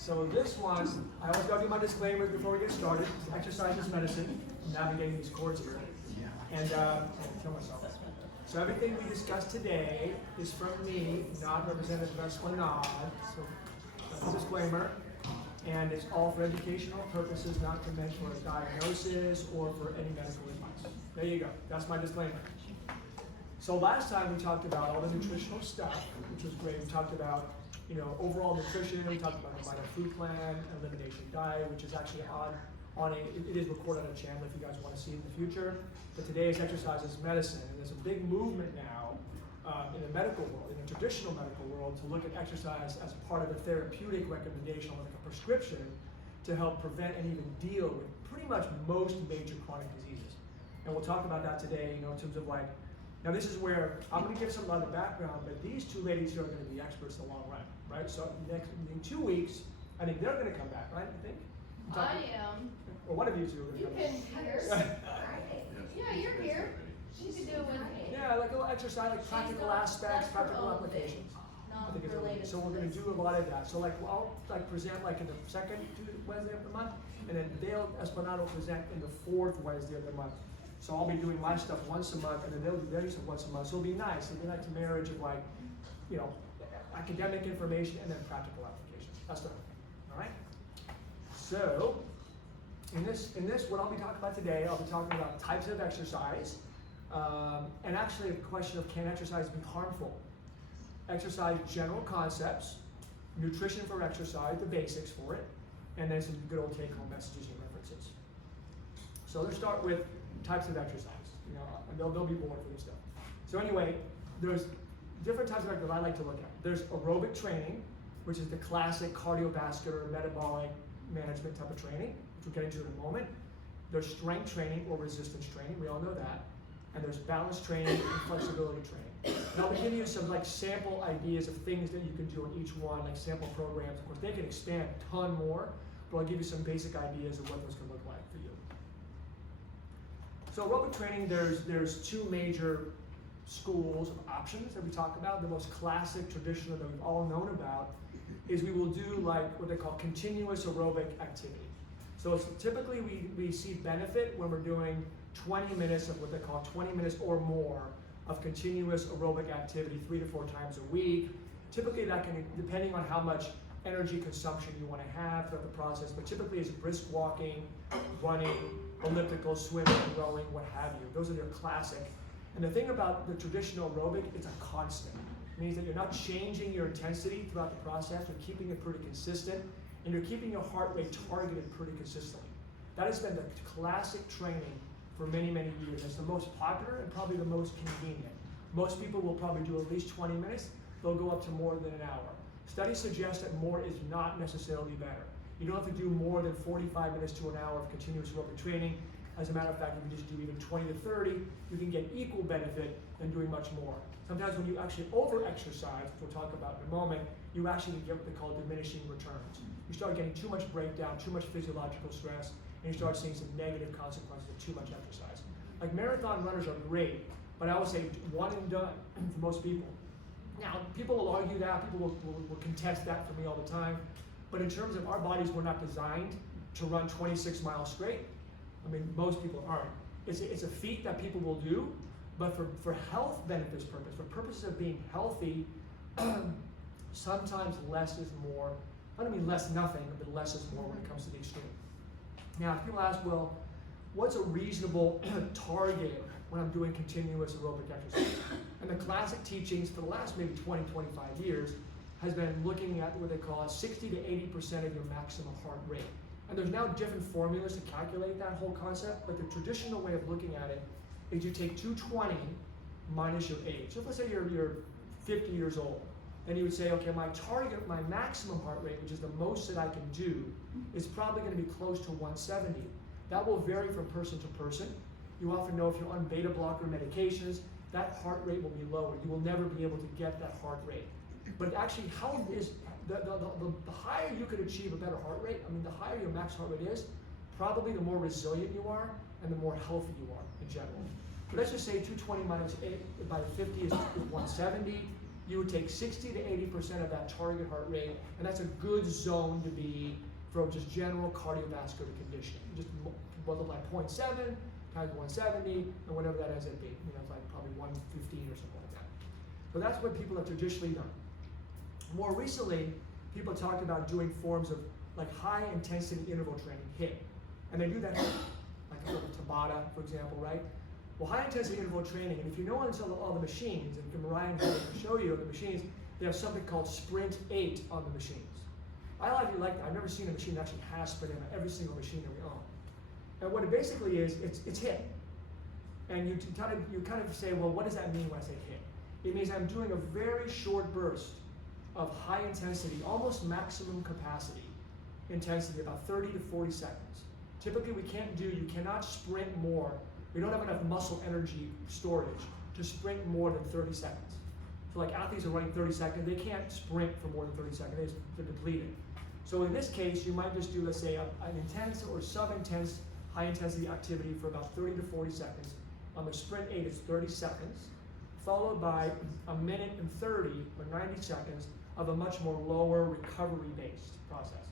So this one, I always gotta do my disclaimers before we get started. Exercise is medicine. I'm navigating these cords here. And I'll kill myself. So everything we discussed today is from me, not Representative Esplanade. So that's a disclaimer. And it's all for educational purposes, not meant for a diagnosis or for any medical advice. There you go. That's my disclaimer. So last time we talked about all the nutritional stuff, which was great. We talked about, overall nutrition. We talked about the vital food plan, elimination diet, which is actually it is recorded on a channel if you guys want to see it in the future. But today is exercise is medicine, and there's a big movement now in the medical world, in the traditional medical world, to look at exercise as part of a therapeutic recommendation, like a prescription, to help prevent and even deal with pretty much most major chronic diseases. And we'll talk about that today, in terms of now this is where I'm going to give some of the background, but these two ladies here are going to be experts in the long run, right? So in 2 weeks, I think they're going to come back, right? I think. I am. Or one of you two are going to come back. Yeah, you're here. She can do it with me. Yeah, like a little exercise, like practical aspects, practical applications. I think it's really, so we're going to do a lot of that. So I'll present in the second Wednesday of the month, and then Dale Esplanade will present in the fourth Wednesday of the month. So I'll be doing my stuff once a month, and then they'll do their stuff once a month. So it'll be nice. It'll be like a marriage of academic information and then practical applications. That's the all right. So in this, what I'll be talking about today, I'll be talking about types of exercise, and actually a question of can exercise be harmful? Exercise general concepts, nutrition for exercise, the basics for it, and then some good old take-home messages and references. So let's start with types of exercise. And they'll be bored for this stuff. So anyway, there's different types of exercise I like to look at. There's aerobic training, which is the classic cardiovascular, metabolic management type of training, which we'll get into in a moment. There's strength training or resistance training, we all know that. And there's balance training and flexibility training. And I'll be giving you some sample ideas of things that you can do in each one, like sample programs. Of course, they can expand a ton more, but I'll give you some basic ideas of what those can look like for you. So aerobic training, there's two major schools of options that we talk about. The most classic, traditional that we've all known about is we will do what they call continuous aerobic activity. So it's typically we see benefit when we're doing 20 minutes of what they call 20 minutes or more of continuous aerobic activity 3 to 4 times a week. Typically that can, depending on how much energy consumption you want to have throughout the process, but typically it's brisk walking, running, elliptical, swimming, rowing, what have you. Those are your classic. And the thing about the traditional aerobic, it's a constant. It means that you're not changing your intensity throughout the process, you're keeping it pretty consistent, and you're keeping your heart rate targeted pretty consistently. That has been the classic training for many, many years. It's the most popular and probably the most convenient. Most people will probably do at least 20 minutes. They'll go up to more than an hour. Studies suggest that more is not necessarily better. You don't have to do more than 45 minutes to an hour of continuous aerobic training. As a matter of fact, if you just do even 20 to 30, you can get equal benefit than doing much more. Sometimes when you actually over-exercise, which we'll talk about in a moment, you actually get what they call diminishing returns. You start getting too much breakdown, too much physiological stress, and you start seeing some negative consequences of too much exercise. Like marathon runners are great, but I would say one and done for most people. Now, people will argue that, people will contest that for me all the time, but in terms of our bodies, we're not designed to run 26 miles straight. I mean, most people aren't. It's a feat that people will do, but for health benefits purpose, for purposes of being healthy, sometimes less is more. I don't mean less nothing, but less is more when it comes to the extreme. Now, if people ask, well, what's a reasonable target when I'm doing continuous aerobic exercise? And the classic teachings for the last maybe 20, 25 years has been looking at what they call 60 to 80% of your maximum heart rate. And there's now different formulas to calculate that whole concept, but the traditional way of looking at it is you take 220 minus your age. So let's say you're 50 years old. Then you would say, okay, my target, my maximum heart rate, which is the most that I can do, is probably going to be close to 170. That will vary from person to person. You often know if you're on beta blocker medications, that heart rate will be lower. You will never be able to get that heart rate. But actually, how is the higher you could achieve a better heart rate, I mean, the higher your max heart rate is, probably the more resilient you are and the more healthy you are in general. But let's just say 220 minus 8 by 50 is 170. you would take 60 to 80% of that target heart rate, and that's a good zone to be for just general cardiovascular conditioning. Just multiply 0.7 times 170, and whatever that ends up being. It's like probably 115 or something like that. So that's what people have traditionally done. More recently, people talked about doing forms of like high intensity interval training, HIIT. And they do that like a Tabata, for example, right? Well, high intensity interval training, and if you know on all the machines, and Mariah can show you the machines, they have something called Sprint 8 on the machines. I like that. I've never seen a machine that actually has Sprint 8 on every single machine that we own. And what it basically is, it's HIIT. And you kind of say, well, what does that mean when I say HIIT? It means I'm doing a very short burst of high intensity, almost maximum capacity intensity, about 30 to 40 seconds. Typically you cannot sprint more. We don't have enough muscle energy storage to sprint more than 30 seconds. So like athletes are running 30 seconds, they can't sprint for more than 30 seconds, they're depleted. So in this case, you might just do, let's say, an intense or sub-intense high intensity activity for about 30 to 40 seconds. On the Sprint 8, it's 30 seconds, followed by a minute and 30 or 90 seconds of a much more lower recovery-based process.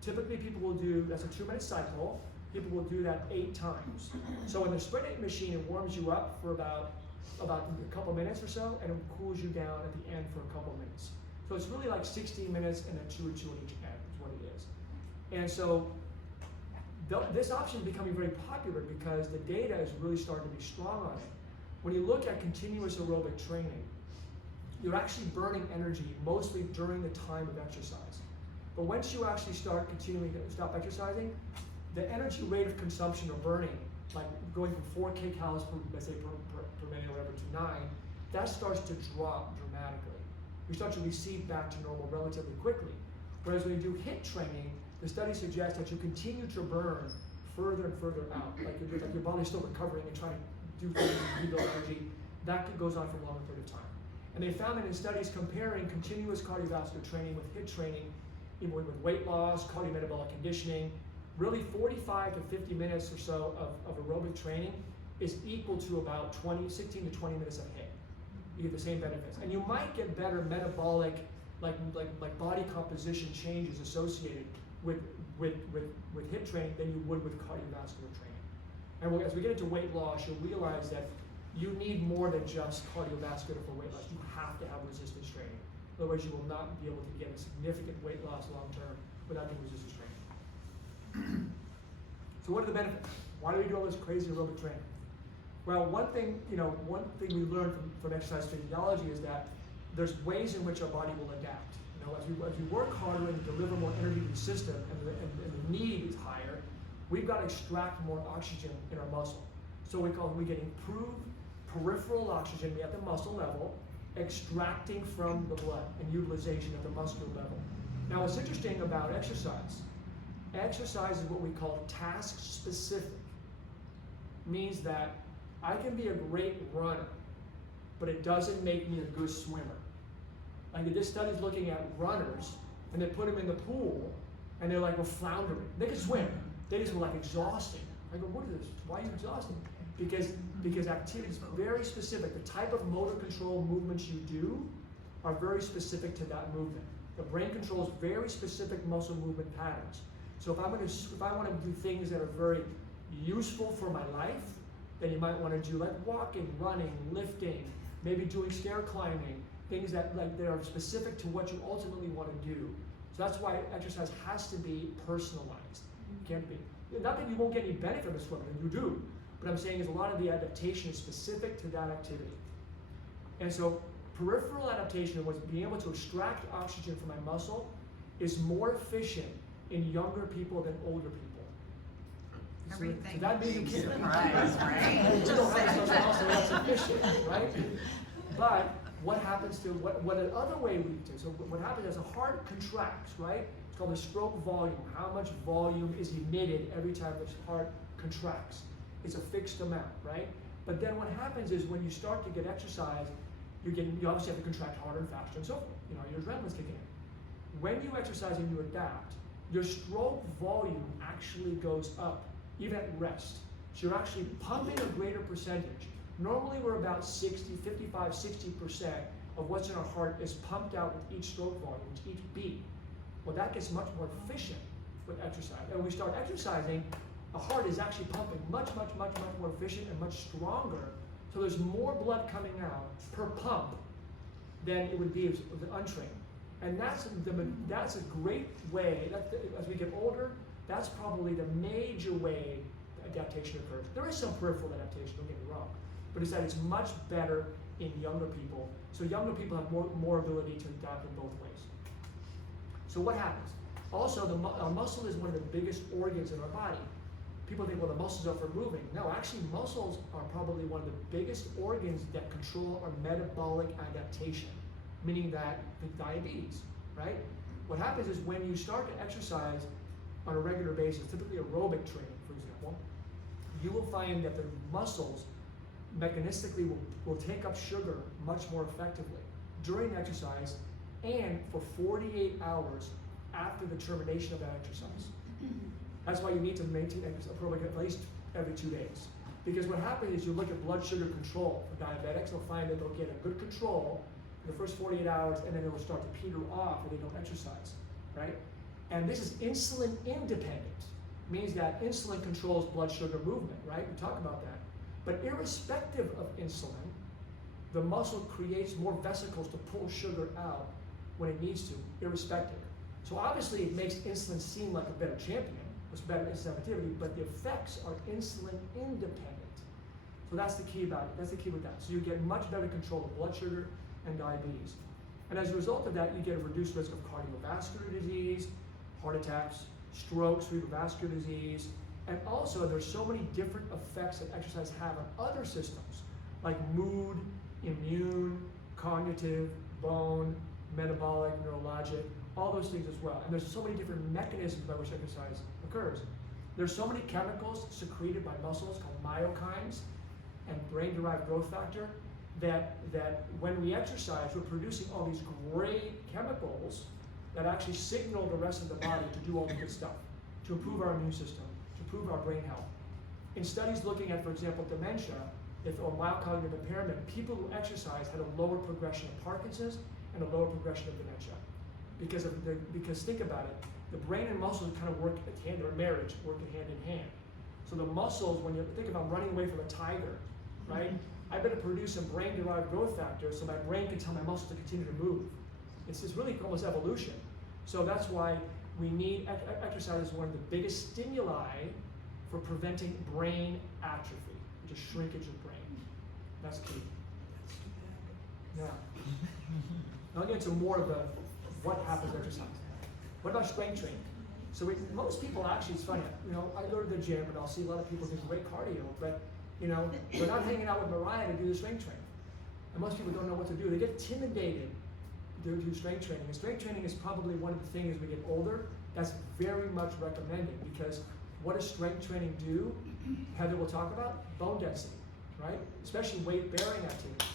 Typically people will do, that's a 2-minute cycle, people will do that 8 times. So in the Sprint 8 machine, it warms you up for about a couple minutes or so, and it cools you down at the end for a couple minutes. So it's really like 60 minutes and then 2 and 2 on each end is what it is. And so this option is becoming very popular because the data is really starting to be strong on it. When you look at continuous aerobic training, you're actually burning energy mostly during the time of exercise. But once you actually start continuing to stop exercising, the energy rate of consumption or burning, like going from 4 kcals per minute or whatever to 9, that starts to drop dramatically. You start to recede back to normal relatively quickly. Whereas when you do HIIT training, the study suggests that you continue to burn further and further out. Like your body's still recovering and trying to do things to rebuild energy. That goes on for a longer period of time. And they found that in studies comparing continuous cardiovascular training with HIIT training, even with weight loss, cardiometabolic conditioning, really 45 to 50 minutes or so of aerobic training is equal to about 16 to 20 minutes of HIIT. You get the same benefits. And you might get better metabolic, like body composition changes associated with HIIT training than you would with cardiovascular training. And as we get into weight loss, you'll realize that you need more than just cardiovascular for weight loss. You have to have resistance training. Otherwise, you will not be able to get a significant weight loss long term without doing resistance training. So what are the benefits? Why do we do all this crazy aerobic training? Well, one thing we learned from exercise physiology is that there's ways in which our body will adapt. As we work harder and deliver more energy to the system, and the need is higher, we've got to extract more oxygen in our muscle. So we get improved peripheral oxygen at the muscle level, extracting from the blood and utilization at the muscular level. Now, what's interesting about exercise is what we call task specific. Means that I can be a great runner, but it doesn't make me a good swimmer. Like this study's looking at runners, and they put them in the pool, and they're like, floundering. They can swim. They just were like exhausting. I go, what is this? Why are you exhausting? Because activity is very specific. The type of motor control movements you do are very specific to that movement. The brain controls very specific muscle movement patterns. So if I want to do things that are very useful for my life, then you might want to do like walking, running, lifting, maybe doing stair climbing, things that are specific to what you ultimately want to do. So that's why exercise has to be personalized. It can't be. Not that you won't get any benefit from swimming, you do. But I'm saying is a lot of the adaptation is specific to that activity. And so peripheral adaptation was being able to extract oxygen from my muscle is more efficient in younger people than older people. Everything. So that means you can't. Surprise, right? That's efficient, right? But what happens to what another way we do? So what happens as a heart contracts, right? It's called the stroke volume. How much volume is emitted every time the heart contracts? It's a fixed amount, right? But then what happens is when you start to get exercise, you obviously have to contract harder and faster and so forth. Your adrenaline's kicking in. When you exercise and you adapt, your stroke volume actually goes up, even at rest. So you're actually pumping a greater percentage. Normally we're about 55, 60% of what's in our heart is pumped out with each stroke volume, with each beat. Well, that gets much more efficient with exercise. And when we start exercising, the heart is actually pumping much more efficient and much stronger. So there's more blood coming out per pump than it would be with untrained. And that's a great way, as we get older, that's probably the major way adaptation occurs. There is some peripheral adaptation, don't get me wrong, but it's that it's much better in younger people. So younger people have more ability to adapt in both ways. So what happens? Also, our muscle is one of the biggest organs in our body. People think, well, the muscles are for moving. No, actually, muscles are probably one of the biggest organs that control our metabolic adaptation, meaning that with diabetes, right? What happens is when you start to exercise on a regular basis, typically aerobic training, for example, you will find that the muscles mechanistically will take up sugar much more effectively during exercise and for 48 hours after the termination of that exercise. That's why you need to maintain aerobic at least every 2 days. Because what happens is you look at blood sugar control for diabetics, they'll find that they'll get a good control in the first 48 hours and then it will start to peter off if they don't exercise, right? And this is insulin independent. Means that insulin controls blood sugar movement, right? We talk about that. But irrespective of insulin, the muscle creates more vesicles to pull sugar out when it needs to, irrespective. So obviously it makes insulin seem like a better champion, with better sensitivity, but the effects are insulin independent. So that's the key about it. That's the key with that. So you get much better control of blood sugar and diabetes. And as a result of that, you get a reduced risk of cardiovascular disease, heart attacks, strokes, cerebrovascular disease, and also there's so many different effects that exercise have on other systems, like mood, immune, cognitive, bone, metabolic, neurologic, all those things as well. And there's so many different mechanisms by which exercise occurs. There's so many chemicals secreted by muscles called myokines and brain-derived growth factor that when we exercise, we're producing all these great chemicals that actually signal the rest of the body to do all the good stuff, to improve our immune system, to improve our brain health. In studies looking at, for example, dementia, or mild cognitive impairment, people who exercise had a lower progression of Parkinson's and a lower progression of dementia. Because think about it, the brain and muscles kind of work hand or marriage, working hand in hand. So the muscles, when you think about running away from a tiger, right? I better produce some brain-derived growth factors so my brain can tell my muscles to continue to move. It's really almost evolution. So that's why we need exercise is one of the biggest stimuli for preventing brain atrophy, which is shrinkage of brain. That's key. Yeah. Now I'll get into more of what happens exercise. What about strength training? So most people actually, it's funny, I go to the gym and I'll see a lot of people do great cardio, but they're not hanging out with Mariah to do the strength training. And most people don't know what to do. They get intimidated to do strength training. And strength training is probably one of the things as we get older that's very much recommended, because what does strength training do? Heather will talk about bone density, right? Especially weight-bearing activities.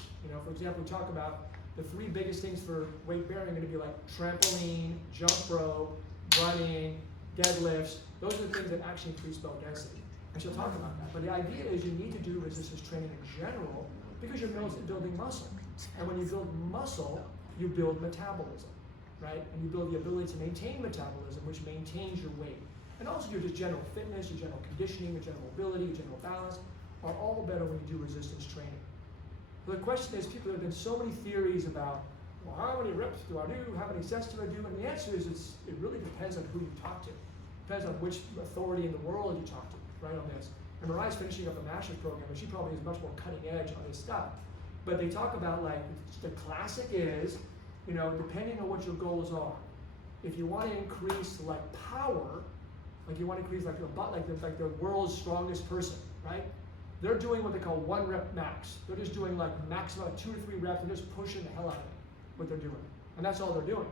For example, we talk about the 3 biggest things for weight bearing are going to be like trampoline, jump rope, running, deadlifts. Those are the things that actually increase bone density. And she'll talk about that. But the idea is you need to do resistance training in general because you're building muscle. And when you build muscle, you build metabolism, right? And you build the ability to maintain metabolism, which maintains your weight. And also your just general fitness, your general conditioning, your general mobility, your general balance are all better when you do resistance training. So the question is, there have been so many theories about, well, how many reps do I do? How many sets do I do? And the answer is, it really depends on who you talk to. Depends on which authority in the world you talk to, right, on this. And Mariah's finishing up a master's program, and she probably is much more cutting edge on this stuff. But they talk about, like, the classic is, depending on what your goals are. If you want to increase, like, power, like you want to increase, like the world's strongest person, right? They're doing what they call 1 rep max. They're just doing like maximum 2 to 3 reps and just pushing the hell out of it, what they're doing. And that's all they're doing.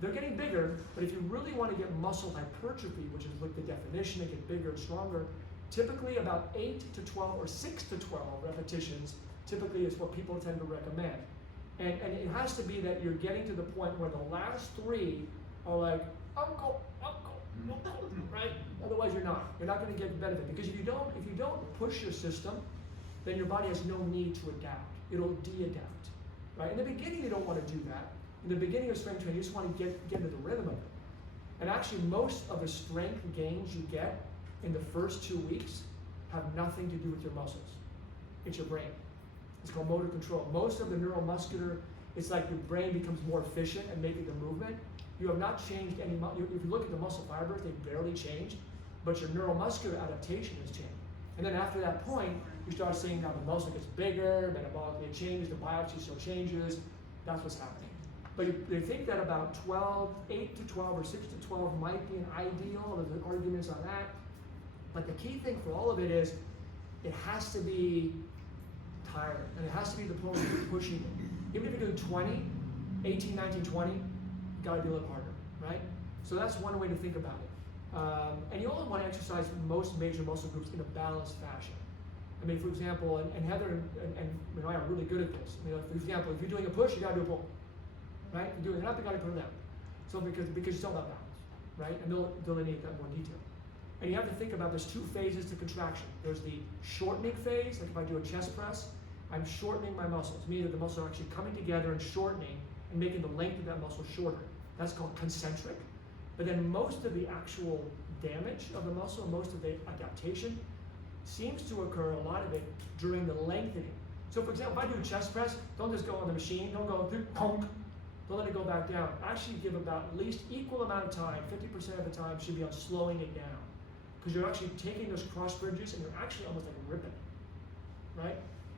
They're getting bigger, but if you really want to get muscle hypertrophy, which is like the definition, to get bigger and stronger, typically about 8 to 12 or 6 to 12 repetitions typically is what people tend to recommend. And it has to be that you're getting to the point where the last 3 are like, uncle, right? Otherwise you're not. You're not going to get benefit, because if you don't push your system, then your body has no need to adapt. It'll de-adapt, right? In the beginning, you don't want to do that. In the beginning of strength training, you just want to get into the rhythm of it. And actually, most of the strength gains you get in the first 2 weeks have nothing to do with your muscles. It's your brain. It's called motor control. Most of the neuromuscular, it's like your brain becomes more efficient at making the movement. You have not changed any, if you look at the muscle fibers, they barely changed, but your neuromuscular adaptation has changed. And then after that point, you start seeing now the muscle gets bigger, metabolically it changes, the biopsy still changes. That's what's happening. But they think that about 8 to 12 or 6 to 12 might be an ideal. There's arguments on that. But the key thing for all of it is it has to be tiring. And it has to be the point where you're pushing it. Even if you're doing 20, 18, 19, 20, you gotta be a little harder, right? So that's one way to think about it. And you only want to exercise most major muscle groups in a balanced fashion. I mean, for example, and Heather and you know, I are really good at this. You know, for example, if you're doing a push, you gotta do a pull, right? If you're doing it up, you gotta put it down. So because you still have balance, right? And they'll delineate that in more detail. And you have to think about there's 2 phases to contraction. There's the shortening phase, like if I do a chest press, I'm shortening my muscles, meaning that the muscles are actually coming together and shortening and making the length of that muscle shorter. That's called concentric. But then most of the actual damage of the muscle, most of the adaptation, seems to occur, a lot of it, during the lengthening. So for example, if I do a chest press, don't just go on the machine, don't go through, honk, don't let it go back down. Actually give about at least equal amount of time, 50% of the time should be on slowing it down. Because you're actually taking those cross bridges and you're actually almost like ripping, right?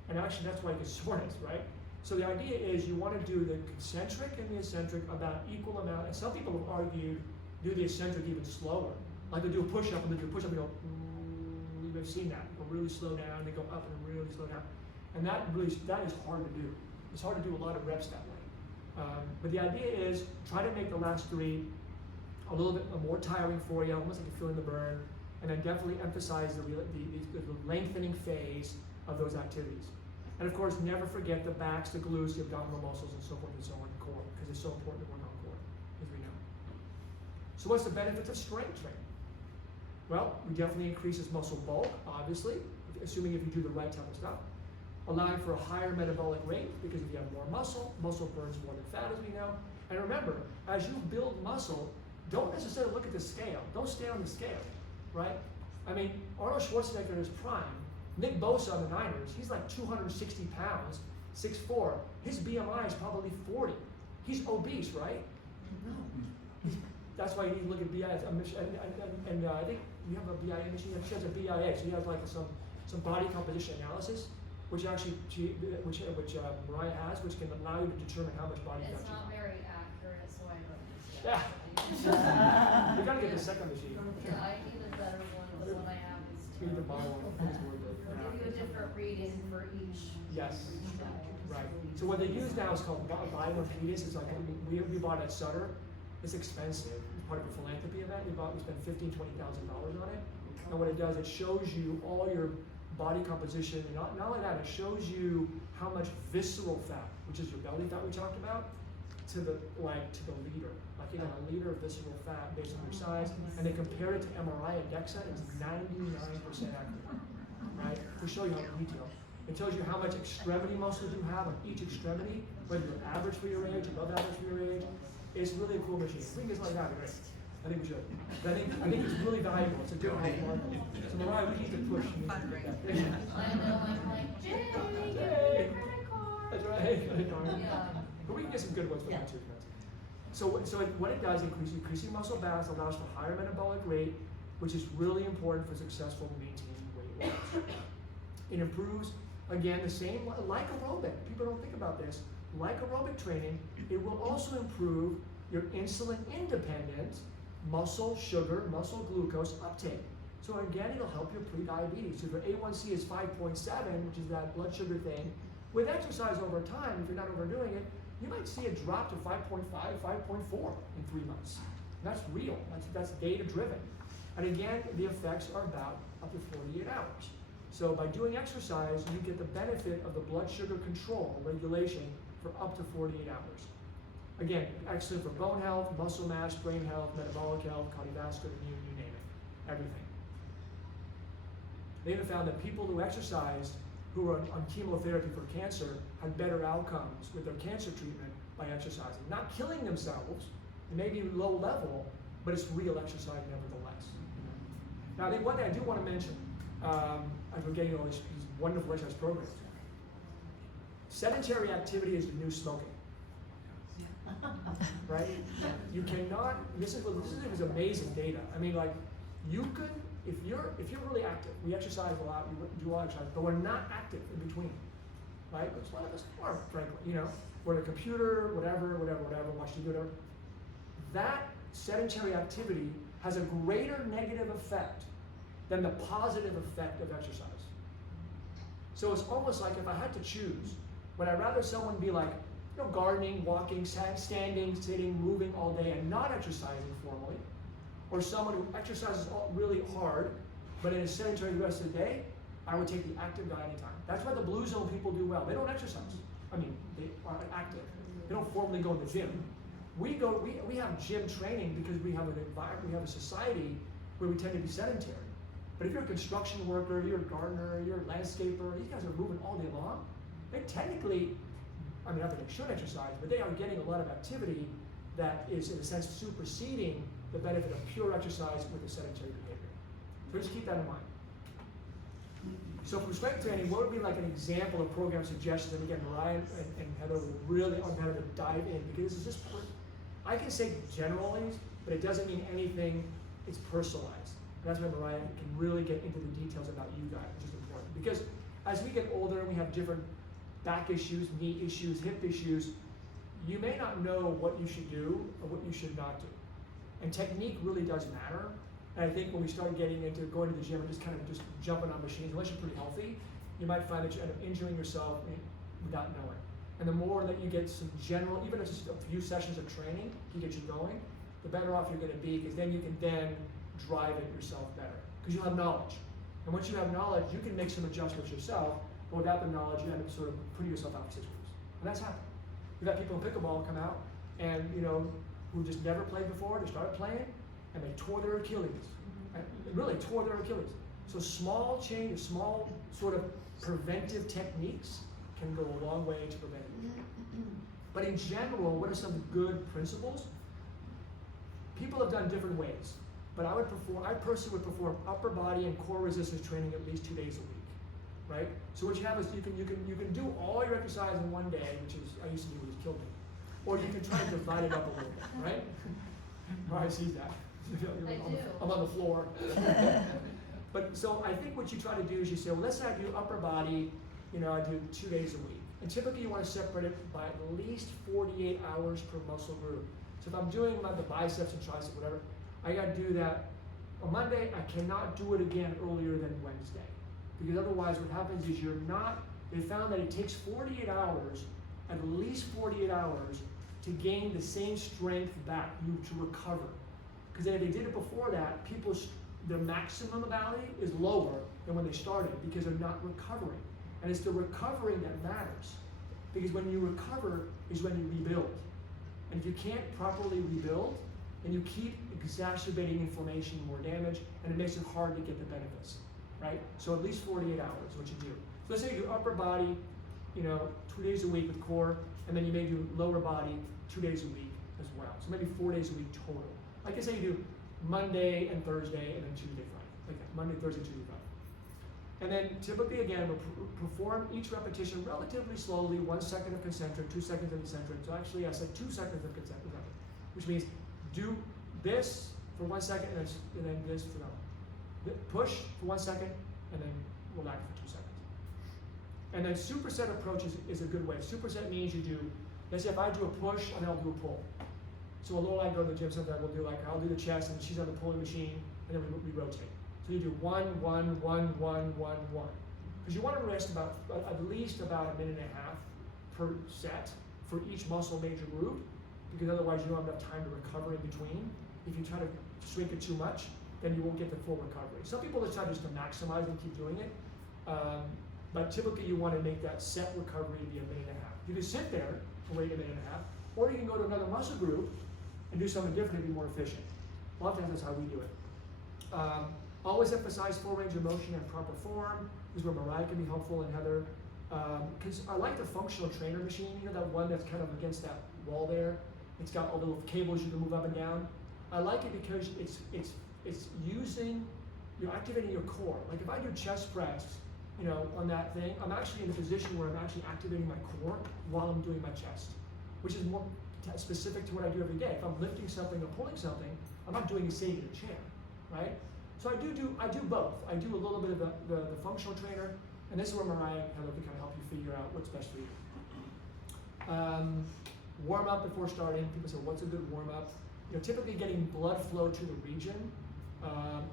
And actually that's why you get soreness, right? So the idea is you want to do the concentric and the eccentric about equal amount. And some people have argued do the eccentric even slower. Like they do a push-up and they do a push-up and go, we've seen that. They go really slow down, they go up and really slow down. And that is hard to do. It's hard to do a lot of reps that way. But the idea is try to make the last 3 a little bit more tiring for you, almost like you're feeling the burn, and then definitely emphasize the lengthening phase of those activities. And of course, never forget the backs, the glutes, the abdominal muscles, and so forth and so on, the core, because it's so important to work on core, as we know. So what's the benefits of strength training? Well, we definitely increases muscle bulk, obviously, assuming if you do the right type of stuff. Allowing for a higher metabolic rate, because if you have more muscle, muscle burns more than fat, as we know. And remember, as you build muscle, don't necessarily look at the scale. Don't stay on the scale, right? I mean, Arnold Schwarzenegger in his prime, Nick Bosa on the Niners, he's like 260 pounds, 6'4". His BMI is probably 40. He's obese, right? No. That's why you need to look at BIA. And I think you have a BIA machine. She has a BIA, so you have like some body composition analysis, which actually Mariah has, which can allow you to determine how much body fat you have. It's not very accurate, so I don't use it. Yeah. We gotta get the second machine. Yeah, I need a better one. The one I have is We need to buy one. It's worth it. We'll give you a different reading for each. Yes. Right. So what they use now is called bioimpedance. It's like we bought at Sutter. It's expensive. It's part of a philanthropy event. We spent $15,000 to $20,000 on it. And what it does, it shows you all your body composition. And not only that, it shows you how much visceral fat, which is your belly fat we talked about, to the liter. Like you got a liter of visceral fat based on your size, and they compare it to MRI and DEXA, and it's 99% accurate. Right? To show you how detailed. It tells you how much extremity muscles you have on each extremity, whether you're average for your age, above average for your age. It's really a cool machine. I think it's like that, right? I think we should. But I think it's really valuable. It's a good one. So Mariah, we need to push. I know, I'm like, Jay, give me your credit card. That's right. Yeah. But we can get some good ones for that too. So what it does, increasing muscle mass allows for higher metabolic rate, which is really important for successful maintaining weight loss. It improves, again, the same, like aerobic. People don't think about this. Like aerobic training, it will also improve your insulin-independent muscle sugar, muscle glucose uptake. So again, it'll help your pre-diabetes. So if your A1C is 5.7, which is that blood sugar thing, with exercise over time, if you're not overdoing it, you might see it drop to 5.5, 5.4 in 3 months. That's real. That's data-driven. And again, the effects are about up to 48 hours. So by doing exercise, you get the benefit of the blood sugar control, regulation, for up to 48 hours. Again, excellent for bone health, muscle mass, brain health, metabolic health, cardiovascular, you name it, everything. They even found that people who exercised who were on chemotherapy for cancer had better outcomes with their cancer treatment by exercising. Not killing themselves, it may be low level, but it's real exercise nevertheless. Now, I think one thing I do want to mention, as we're getting all these wonderful exercise programs, sedentary activity is the new smoking. Right? You cannot. This is amazing data. I mean, like, you could, if you're really active. We exercise a lot. We do a lot of exercise, but we're not active in between. Right? There's a lot of us are, frankly. You know, we're on a computer, whatever, watch TV, whatever. That sedentary activity has a greater negative effect than the positive effect of exercise. So it's almost like if I had to choose, would I rather someone be like, you know, gardening, walking, standing, sitting, moving all day and not exercising formally, or someone who exercises really hard, but is sedentary the rest of the day? I would take the active guy anytime. That's why the blue zone people do well. They don't exercise. I mean, they are active. They don't formally go to the gym. We have gym training because we have an environment, we have a society where we tend to be sedentary. But if you're a construction worker, you're a gardener, you're a landscaper, these guys are moving all day long. They technically, I mean, not that they should exercise, but they are getting a lot of activity that is, in a sense, superseding the benefit of pure exercise with a sedentary behavior. So just keep that in mind. So for strength training, what would be like an example of program suggestions? And again, Mariah and Heather will really on Heather to dive in, because this is just, I can say generally, but it doesn't mean anything. It's personalized. And that's why Mariah can really get into the details about you guys, which is important. Because as we get older and we have different back issues, knee issues, hip issues, you may not know what you should do or what you should not do. And technique really does matter. And I think when we start getting into going to the gym and just kind of just jumping on machines, unless you're pretty healthy, you might find that you end up injuring yourself without knowing. And the more that you get some general, even if it's just a few sessions of training to get you going, the better off you're going to be, because then you can then drive it yourself better, because you'll have knowledge. And once you have knowledge, you can make some adjustments yourself, but without the knowledge, you end up sort of putting yourself out for 6 weeks. And that's happened. We've had people in pickleball come out and, you know, who just never played before, they started playing, and they tore their Achilles. And really tore their Achilles. So small change, small sort of preventive techniques can go a long way to prevent injury. But in general, what are some good principles? People have done different ways. But I personally would perform upper body and core resistance training at least 2 days a week, right? So what you have is you can do all your exercise in one day, which is I used to do, which killed me, or you can try to divide it up a little bit, right? Mariah sees that. I'm on the floor. But so I think what you try to do is you say, well, let's say I do upper body, you know, I do 2 days a week, and typically you want to separate it by at least 48 hours per muscle group. So if I'm doing the biceps and triceps, whatever, I got to do that on Monday. I cannot do it again earlier than Wednesday, because otherwise what happens is they found that it takes 48 hours, at least 48 hours, to gain the same strength back, to recover. Because if they did it before that, their maximum ability is lower than when they started, because they're not recovering. And it's the recovering that matters. Because when you recover is when you rebuild. And if you can't properly rebuild, then you keep exacerbating inflammation, more damage, and it makes it hard to get the benefits, right? So at least 48 hours is what you do. So let's say you do upper body, you know, 2 days a week with core, and then you may do lower body 2 days a week as well. So maybe 4 days a week total. Like I say, you do Monday and Thursday, and then Tuesday, Friday. Like that, Monday, Thursday, Tuesday, Friday. And then typically, again, we'll perform each repetition relatively slowly, 1 second of concentric, 2 seconds of concentric. So actually, I said 2 seconds of concentric, which means do this for 1 second, and then this for no. Push for 1 second, and then relax for 2 seconds. And then superset approach is a good way. Superset means you do, let's say if I do a push, and then I'll do a pull. So a little I go to the gym sometimes, I'll do the chest, and she's on the pulling machine, and then we rotate. So you do 1, 1, 1, 1, 1, 1. Because you want to rest at least about 1.5 minutes per set for each muscle major group, because otherwise you don't have enough time to recover in between. If you try to shrink it too much, then you won't get the full recovery. Some people decide just to maximize and keep doing it, but typically you want to make that set recovery be 1.5 minutes. You can sit there and wait 1.5 minutes, or you can go to another muscle group and do something different and be more efficient. A lot of times that's how we do it. Always emphasize full range of motion and proper form. This is where Mariah can be helpful and Heather. Because I like the functional trainer machine, you know, that one that's kind of against that wall there. It's got all the little cables you can move up and down. I like it because it's using, you're activating your core. Like if I do chest press, you know, on that thing, I'm actually in a position where I'm actually activating my core while I'm doing my chest, which is more specific to what I do every day. If I'm lifting something or pulling something, I'm not doing it sitting in a chair, right? So I do both. I do a little bit of the functional trainer, and this is where Mariah and Heather can kind of help you figure out what's best for you. Warm up before starting. People say, what's a good warm up? You know, typically getting blood flow to the region.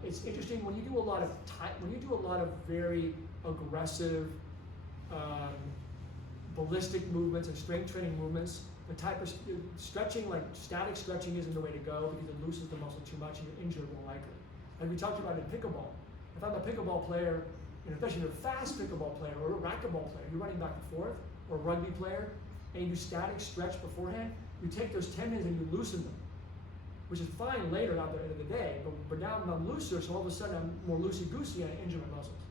It's interesting when you do a lot of very aggressive, ballistic movements and strength training movements. The type of stretching, like static stretching, isn't the way to go because it loosens the muscle too much and you're injured more likely. And we talked about in pickleball. If I'm a pickleball player, and especially if you're a fast pickleball player or a racquetball player, you're running back and forth, or a rugby player, and you do static stretch beforehand, you take those tendons and you loosen them, which is fine later at the end of the day, but now I'm looser, so all of a sudden I'm more loosey-goosey and I injure my muscles,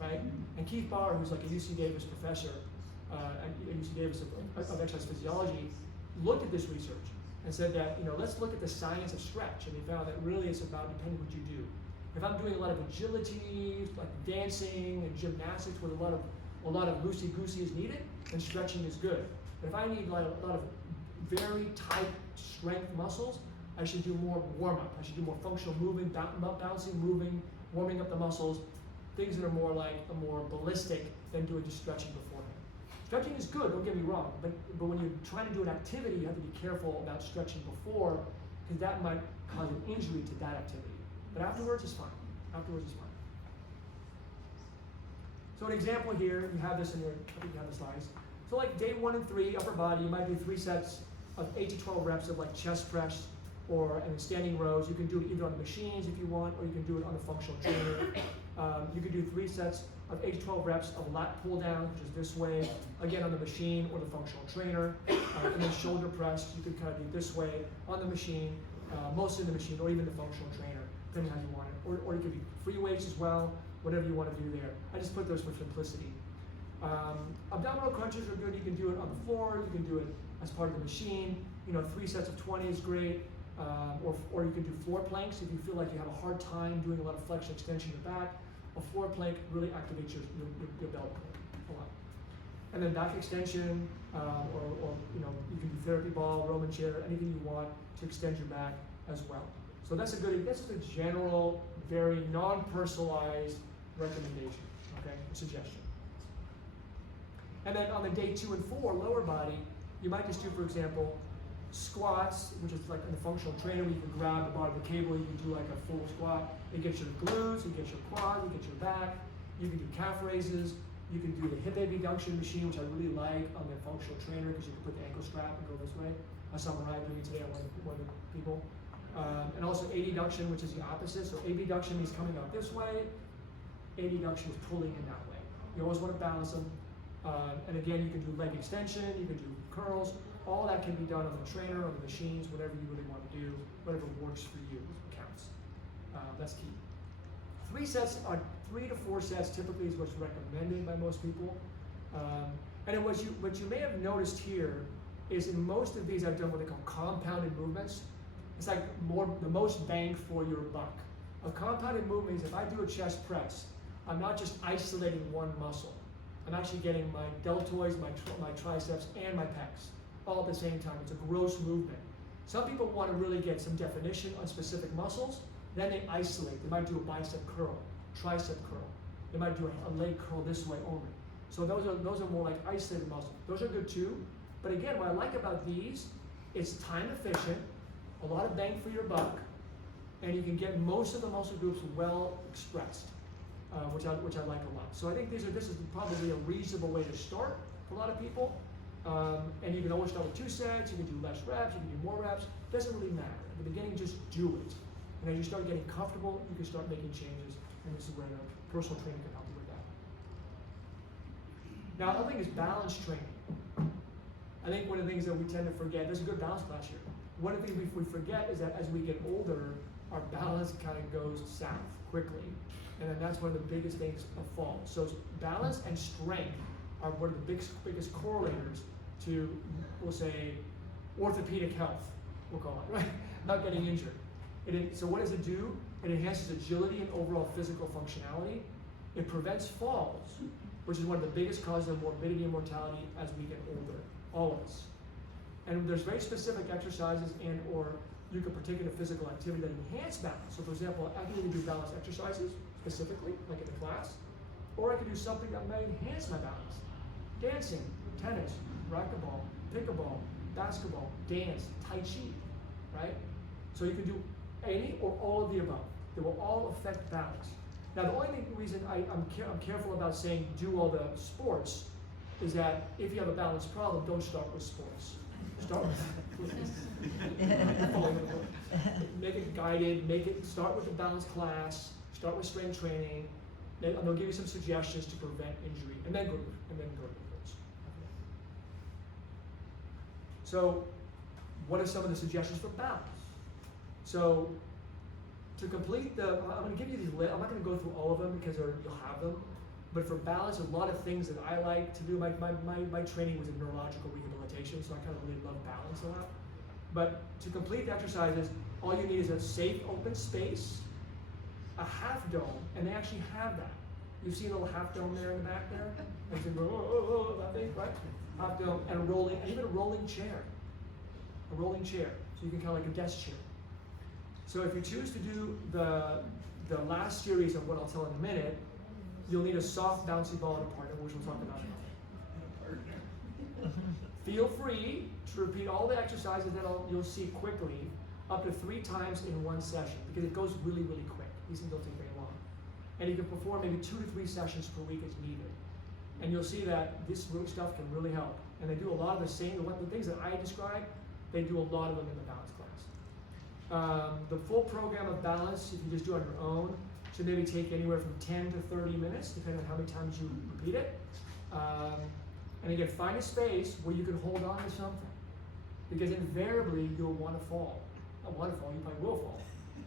right? And Keith Barr, who's like a UC Davis professor, at UC Davis of exercise physiology, looked at this research and said that, you know, let's look at the science of stretch, and he found that really it's about depending what you do. If I'm doing a lot of agility, like dancing and gymnastics where a lot of loosey-goosey is needed, then stretching is good. But if I need like a lot of very tight strength muscles, I should do more warm-up. I should do more functional movement, bouncing, moving, warming up the muscles, things that are more more ballistic than doing just stretching beforehand. Stretching is good, don't get me wrong, but when you're trying to do an activity, you have to be careful about stretching before, because that might cause an injury to that activity. But afterwards is fine. Afterwards is fine. So an example here, you have this in your, I think you have the slides. So like day 1 and 3, upper body, you might do 3 sets of 8 to 12 reps of like chest press or and standing rows. You can do it either on the machines if you want, or you can do it on the functional trainer. You can do 3 sets of 8 to 12 reps of lat pull down, which is this way, again on the machine or the functional trainer. And then shoulder press, you can kind of do this way on the machine, mostly the machine, or even the functional trainer, depending how you want it. Or you can do free weights as well, whatever you want to do there. I just put those for simplicity. Abdominal crunches are good. You can do it on the floor. You can do it as part of the machine. You know, 3 sets of 20 is great. Or you can do floor planks if you feel like you have a hard time doing a lot of flexion extension in the back. A floor plank really activates your belt a lot. And then back extension, or you know, you can do therapy ball, Roman chair, anything you want to extend your back as well. So that's just a general, very non-personalized recommendation, okay, suggestion. And then on the day 2 and 4, lower body, you might just do, for example, squats, which is like in the functional trainer where you can grab the bottom of the cable, you can do like a full squat. It gets your glutes, it gets your quad, it gets your back. You can do calf raises. You can do the hip abduction machine, which I really like on the functional trainer because you can put the ankle strap and go this way. I saw Mariah doing it today on one of the people. And also abduction, which is the opposite. So abduction means coming out this way. Abduction is pulling in that way. You always want to balance them. And again, you can do leg extension, you can do curls. All that can be done on the trainer, on the machines, whatever you really want to do, whatever works for you counts. That's key. 3 to 4 sets typically is what's recommended by most people. And then what you may have noticed here is in most of these I've done what they call compounded movements. It's like the most bang for your buck. A compounded movement is if I do a chest press, I'm not just isolating one muscle. I'm actually getting my deltoids, my triceps, and my pecs all at the same time. It's a gross movement. Some people want to really get some definition on specific muscles, then they isolate. They might do a bicep curl, tricep curl. They might do a leg curl this way only. So those are more like isolated muscles. Those are good too. But again, what I like about these, it's time efficient, a lot of bang for your buck, and you can get most of the muscle groups well expressed, which I like a lot. So I think this is probably a reasonable way to start for a lot of people. And you can always start with 2 sets, you can do less reps, you can do more reps. It doesn't really matter. At the beginning, just do it. And as you start getting comfortable, you can start making changes, and this is where the personal training can help you with that. Now, another thing is balance training. I think one of the things that we tend to forget, there's a good balance class here. One of the things we forget is that as we get older, our balance kind of goes south quickly. And then that's one of the biggest things of fall. So balance and strength are one of the biggest correlators to, we'll say, orthopedic health, we'll call it, right? Not getting injured. So what does it do? It enhances agility and overall physical functionality. It prevents falls, which is one of the biggest causes of morbidity and mortality as we get older, always. And there's very specific exercises and or you can partake in a physical activity that enhance balance. So for example, I can either do balance exercises, specifically, like in the class, or I could do something that may enhance my balance. Dancing, tennis, racquetball, pickleball, basketball, dance, tai chi, right? So you can do any or all of the above. They will all affect balance. Now the only reason I'm careful about saying do all the sports is that if you have a balance problem, don't start with sports. Start with make it guided, start with a balanced class, start with strength training, and they'll give you some suggestions to prevent injury, and then go to the sports. So, what are some of the suggestions for balance? So, to complete I'm going to give you these lists. I'm not going to go through all of them because you'll have them. But for balance, a lot of things that I like to do. My training was in neurological rehabilitation, so I kind of really love balance a lot. But to complete the exercises, all you need is a safe open space, a half dome, and they actually have that. You see a little half dome there in the back there? And you can go, that big, right? Half dome, and even a rolling chair. A rolling chair, so you can kind of like a desk chair. So if you choose to do the last series of what I'll tell in a minute, you'll need a soft, bouncy ball and a partner, which we'll talk about in a moment. Feel free to repeat all the exercises that you'll see quickly, up to 3 times in one session, because it goes really, really quick. These things don't take very long. And you can perform maybe 2 to 3 sessions per week as needed. And you'll see that this stuff can really help. And they do a lot of the things that I described, they do a lot of them in the balance class. The full program of balance, if you just do it on your own, should maybe take anywhere from 10 to 30 minutes, depending on how many times you repeat it. And again, find a space where you can hold on to something. Because invariably, you'll want to fall. Not want to fall, you probably will fall.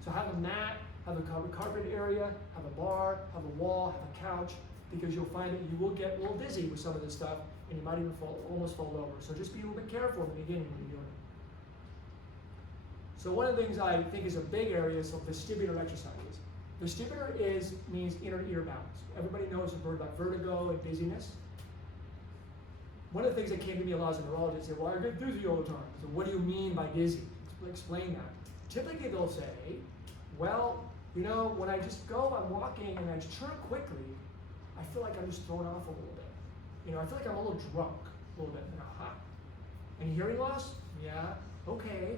So have a mat, have a carpet area, have a bar, have a wall, have a couch, because you'll find that you will get a little dizzy with some of this stuff, and you might even almost fall over. So just be a little bit careful in the beginning when you're doing it. So one of the things I think is a big area is vestibular exercises. Vestibular means inner ear balance. Everybody knows the word about vertigo and dizziness. One of the things that came to me a lot as a neurologist said, well, I get dizzy all the time. So what do you mean by dizzy? Explain that. Typically they'll say, well, when I just go, I'm walking and I just turn quickly, I feel like I'm just thrown off a little bit. I feel like I'm a little drunk a little bit. And hearing loss? Yeah, okay.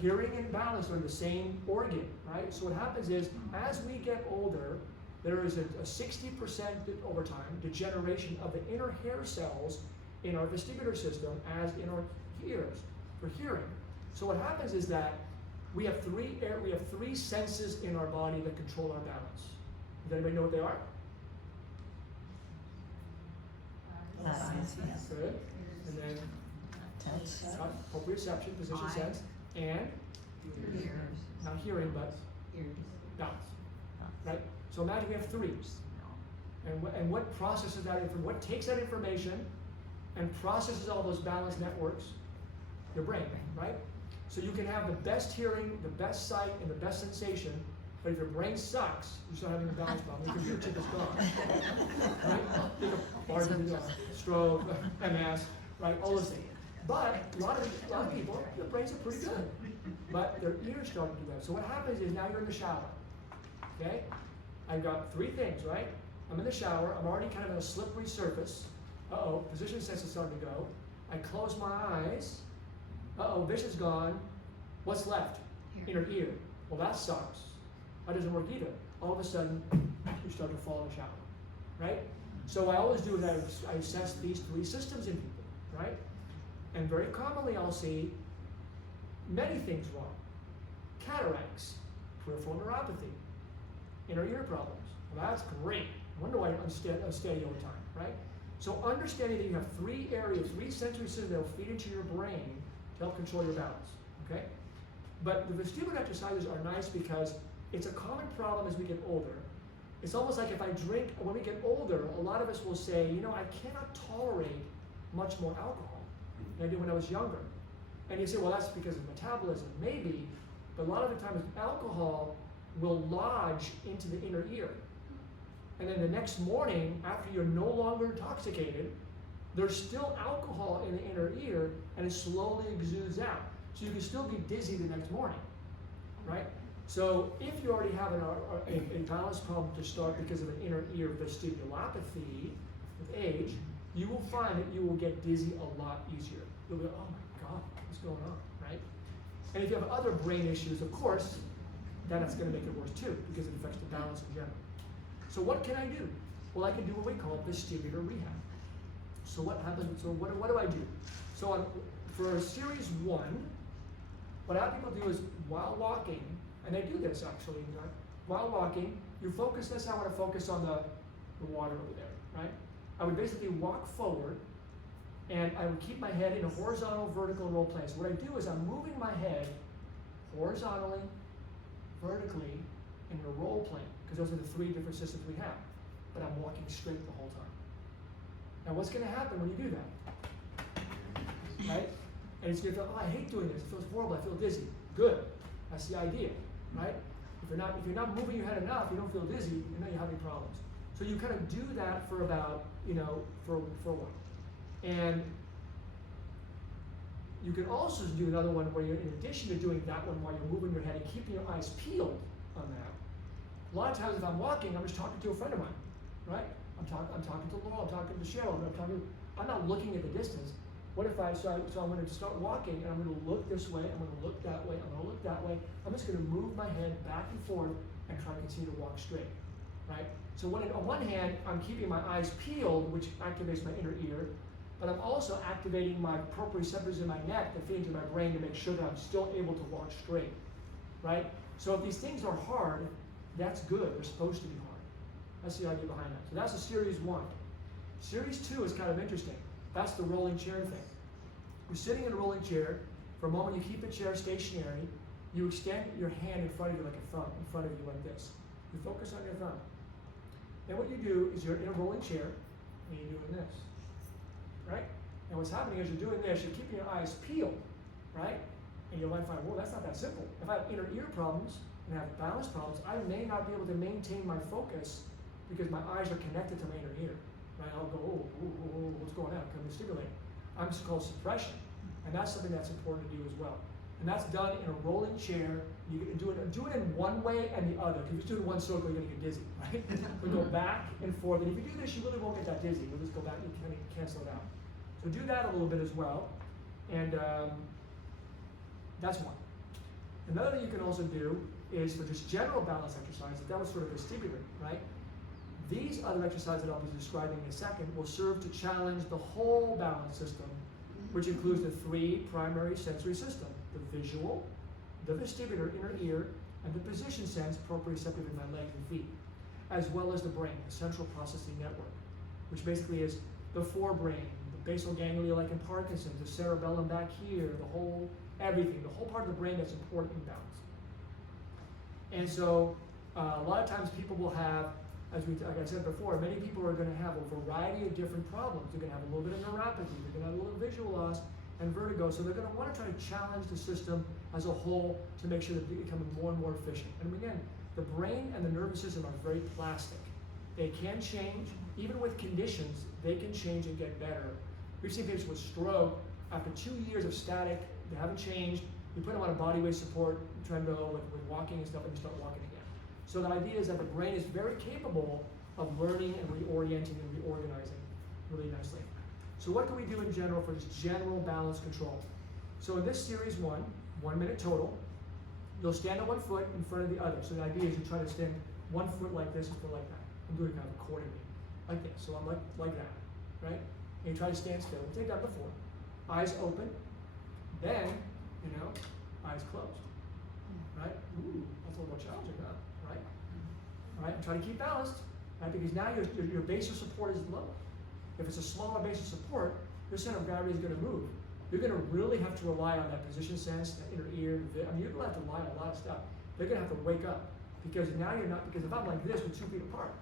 Hearing and balance are the same organ, right? So what happens is, as we get older, there is a 60% over time degeneration of the inner hair cells in our vestibular system as in our ears for hearing. So what happens is that we have three senses in our body that control our balance. Does anybody know what they are? Good. And then proprioception, position sense, and not hearing, but balance. Right? So imagine we have 3. And what processes that information? What takes that information and processes all those balance networks? Your brain, right? So you can have the best hearing, the best sight, and the best sensation, but if your brain sucks, you start having a balance problem. Your chip is gone. Right? Stroke, MS, right? All those things. But a lot of people, their brains are pretty good, but their ears start to do that. So what happens is now you're in the shower. Okay? I've got 3 things, right? I'm in the shower. I'm already kind of on a slippery surface. Uh-oh, position sense is starting to go. I close my eyes. Uh-oh, vision's gone. What's left? Inner ear. Well, that sucks. That doesn't work either. All of a sudden, you start to fall in the shower, right? So what I always do is I assess these 3 systems in people, right? And very commonly I'll see many things wrong. Cataracts, peripheral neuropathy, inner ear problems. Well, that's great. I wonder why I'm steady all the time, right? So understanding that you have 3 areas, 3 sensory systems that will feed into your brain to help control your balance, okay? But the vestibular exercises are nice because it's a common problem as we get older. It's almost like if I drink, when we get older, a lot of us will say, you know, I cannot tolerate much more alcohol than I did when I was younger. And you say, well, that's because of metabolism. Maybe, but a lot of the times alcohol will lodge into the inner ear. And then the next morning, after you're no longer intoxicated, there's still alcohol in the inner ear, and it slowly exudes out. So you can still be dizzy the next morning, right? So if you already have a balance problem to start because of an inner ear vestibulopathy with age, you will find that you will get dizzy a lot easier. You'll be like, oh my God, what's going on, right? And if you have other brain issues, of course, then that's going to make it worse too, because it affects the balance in general. So what can I do? Well, I can do what we call vestibular rehab. So what happens? So what do I do? So for series 1, what I have people do is while walking, and they do this actually, while walking, you focus, let's say I want to focus on the water over there, right? I would basically walk forward, and I would keep my head in a horizontal, vertical, and roll plane. So what I do is I'm moving my head horizontally, vertically, and in a roll plane, because those are the 3 different systems we have. But I'm walking straight the whole time. Now what's going to happen when you do that? Right? And it's going to feel, oh, I hate doing this. It feels horrible. I feel dizzy. Good. That's the idea, right? If you're not moving your head enough, you don't feel dizzy, and then you're having problems. So you kind of do that for about, for a while. And you can also do another one where you're, in addition to doing that one while you're moving your head and keeping your eyes peeled on that. A lot of times if I'm walking, I'm just talking to a friend of mine, right? I'm talking to Laurel, I'm talking to Cheryl, I'm not looking at the distance. What if so I'm going to start walking, and I'm going to look this way, I'm going to look that way, I'm going to look that way. I'm just going to move my head back and forth and try to continue to walk straight, right? So on one hand, I'm keeping my eyes peeled, which activates my inner ear, but I'm also activating my proprioceptors in my neck that feed into my brain to make sure that I'm still able to walk straight, right? So if these things are hard, that's good. They're supposed to be hard. That's the idea behind that. So that's a series 1. Series 2 is kind of interesting. That's the rolling chair thing. You're sitting in a rolling chair. For a moment, you keep the chair stationary. You extend your hand in front of you like a thumb, in front of you like this. You focus on your thumb. Then what you do is you're in a rolling chair, and you're doing this, right? And what's happening is you're doing this, you're keeping your eyes peeled, right? And you might find, well, that's not that simple. If I have inner ear problems and I have balance problems, I may not be able to maintain my focus because my eyes are connected to my inner ear, right? I'll go, oh, what's going on? Can we stimulate? It's called suppression, and that's something that's important to do as well. And that's done in a rolling chair. You can do it in one way and the other. If you just do it in one circle, you're going to get dizzy, right? We go back and forth, and if you do this, you really won't get that dizzy. You'll just go back and kind of cancel it out. So do that a little bit as well, and that's one. Another thing you can also do is for just general balance exercises. That was sort of vestibular, right? These other exercises that I'll be describing in a second will serve to challenge the whole balance system, which includes the 3 primary sensory systems: the visual, the vestibular inner ear, and the position sense proprioceptive in my legs and feet, as well as the brain, the central processing network, which basically is the forebrain, the basal ganglia like in Parkinson's, the cerebellum back here, everything, the whole part of the brain that's important in balance. And so a lot of times people will have, like I said before, many people are going to have a variety of different problems. They're going to have a little bit of neuropathy, they're going to have a little visual loss and vertigo, so they're going to want to try to challenge the system as a whole to make sure that they become more and more efficient. And again, the brain and the nervous system are very plastic. They can change, even with conditions, they can change and get better. We've seen patients with stroke, after 2 years of static, they haven't changed, you put them on a body weight support treadmill with walking and stuff, and they start walking again. So the idea is that the brain is very capable of learning and reorienting and reorganizing really nicely. So what can we do in general for just general balance control? So in this series 1 minute total, you'll stand on one foot in front of the other. So the idea is you try to stand one foot like this and foot like that. I'm doing kind of accordingly, like this. So I'm like that, right? And you try to stand still. We'll take that before. Eyes open, then, eyes closed, right? Ooh, that's a little more challenging, huh? Right? All right, and try to keep balanced, right? Because now your base of support is low. If it's a smaller base of support, your center of gravity is going to move. you're gonna really have to rely on that position sense, that inner ear, you're gonna have to rely on a lot of stuff. They're gonna have to wake up, because now you're not, because if I'm like this with 2 feet apart,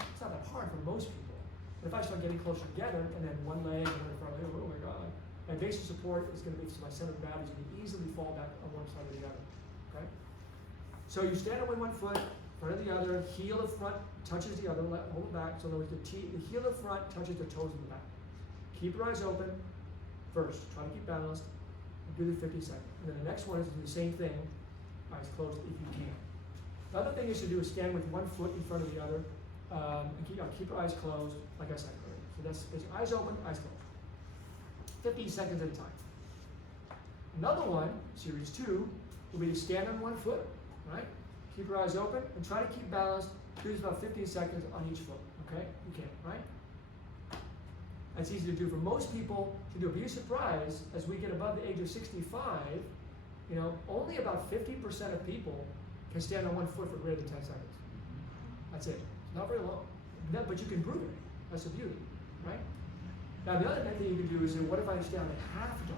it's not that hard for most people. But if I start getting closer together, and then one leg, and then in front of the other, oh my God, my base of support is gonna be, so my center of gravity is gonna easily fall back on one side or the other, okay? So you stand on one foot, front of the other, heel of front touches the other, hold it back, so in other words, the heel of front touches the toes in the back. Keep your eyes open, first, try to keep balanced, do the 50 seconds. And then the next one is to do the same thing, eyes closed if you can. The other thing is to do is stand with one foot in front of the other, and keep your eyes closed, like I said earlier. So that's basically eyes open, eyes closed. 15 seconds at a time. Another one, series 2, will be to stand on one foot, right? Keep your eyes open and try to keep balanced. Do this about 15 seconds on each foot, okay? You can, right? That's easy to do for most people to do. But you're surprised, as we get above the age of 65, only about 50% of people can stand on one foot for greater than 10 seconds. That's it. It's not very long. No, but you can prove it. That's the beauty, right? Now the other thing you can do is say, what if I stand on a half dome?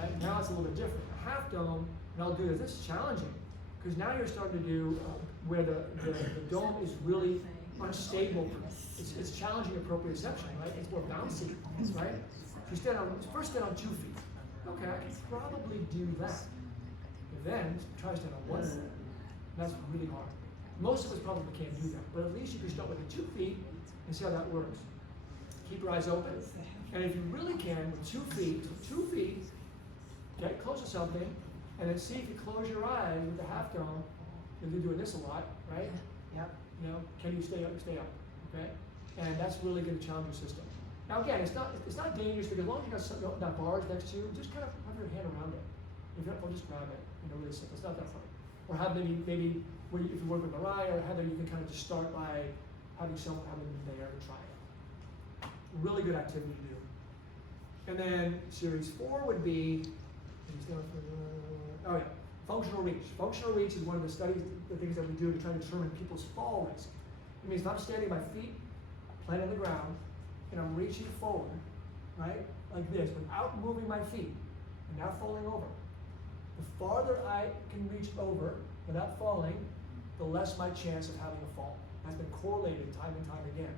Right? Now it's a little bit different. A half dome, and I'll do this is challenging, because now you're starting to do where the dome is really unstable. It's challenging approprioception, right? It's more bouncy, right? You first stand on 2 feet. Okay, I can probably do that. But then try to stand on 1 foot. That's really hard. Most of us probably can't do that, but at least you can start with the 2 feet and see how that works. Keep your eyes open, and if you really can, with 2 feet, get close to something, and then see if you close your eyes with the half dome. You'll be doing this a lot, right? Yep. Can you stay up? Okay, and that's really going to challenge your system. Now again, it's not dangerous, because as long as you got that bars next to you, just kind of have your hand around it. If you're not, just grab it. Really simple. It's not that funny. Or have maybe if you work with Mariah or Heather, you can kind of just start by having someone there to try it. Really good activity to do. And then series 4 would be, functional reach. Functional reach is one of the things that we do to try to determine people's fall risk. It means if I'm standing my feet planted on the ground and I'm reaching forward, right, like this, without moving my feet and not falling over. The farther I can reach over without falling, the less my chance of having a fall. That's been correlated time and time again.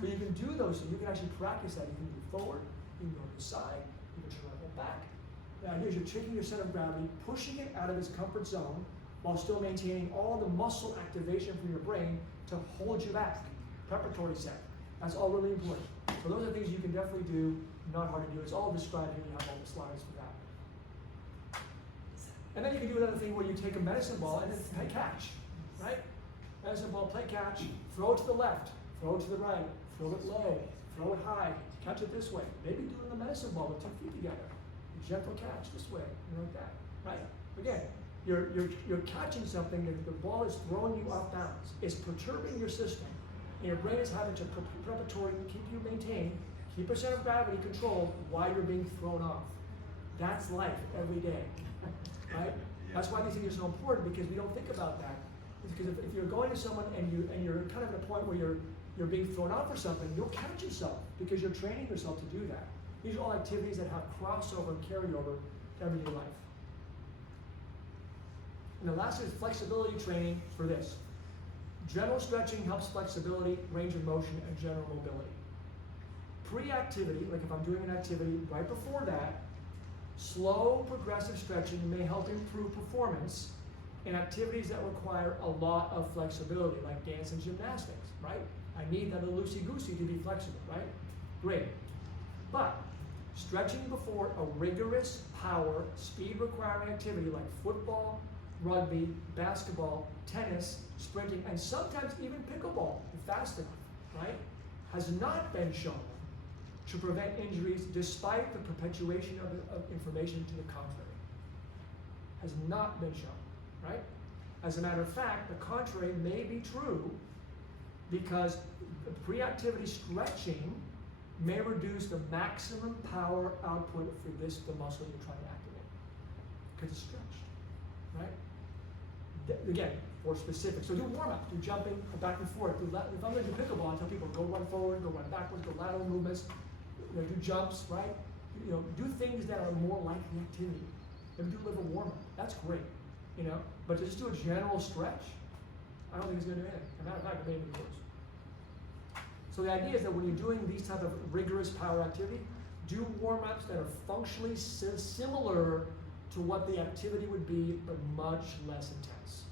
So you can do those things. You can actually practice that. You can move forward, you can go to the side, you can turn right back. The idea is you're taking your center of gravity, pushing it out of its comfort zone, while still maintaining all the muscle activation from your brain to hold you back. Preparatory set. That's all really important. So those are things you can definitely do, not hard to do. It's all described here. You have all the slides for that. And then you can do another thing where you take a medicine ball and then play catch, right? Medicine ball, play catch, throw it to the left, throw it to the right, throw it low, throw it high, catch it this way. Maybe doing the medicine ball with 2 feet together. A gentle catch this way, like that, right? Again, you're catching something that the ball is throwing you off balance. It's perturbing your system. And your brain is having to preparatory keep a center of gravity controlled while you're being thrown off. That's life every day, right? That's why these things are so important, because we don't think about that. It's because if you're going to someone and you're kind of at a point where you're being thrown off for something, you'll catch yourself because you're training yourself to do that. These are all activities that have crossover and carryover to everyday life. And the last is flexibility training for this. General stretching helps flexibility, range of motion, and general mobility. Pre-activity, like if I'm doing an activity right before that, slow progressive stretching may help improve performance in activities that require a lot of flexibility, like dance and gymnastics, right? I need that little loosey-goosey to be flexible, right? Great. But stretching before a rigorous power, speed requiring activity like football, rugby, basketball, tennis, sprinting, and sometimes even pickleball, if fast enough, right, has not been shown to prevent injuries despite the perpetuation of information to the contrary. Has not been shown, right? As a matter of fact, the contrary may be true, because pre-activity stretching may reduce the maximum power output for the muscle you're trying to activate, because it's stretched, right? Again, more specific. So do warm-up, do jumping back and forth. If I'm going to do pickleball, I tell people go run forward, go run backwards, go lateral movements, do jumps, right? do things that are more like the activity. Maybe do a little warm-up. That's great, But to just do a general stretch, I don't think it's going to do anything. As a matter of fact, it may be worse. So the idea is that when you're doing these type of rigorous power activity, do warm-ups that are functionally similar to what the activity would be, but much less intense.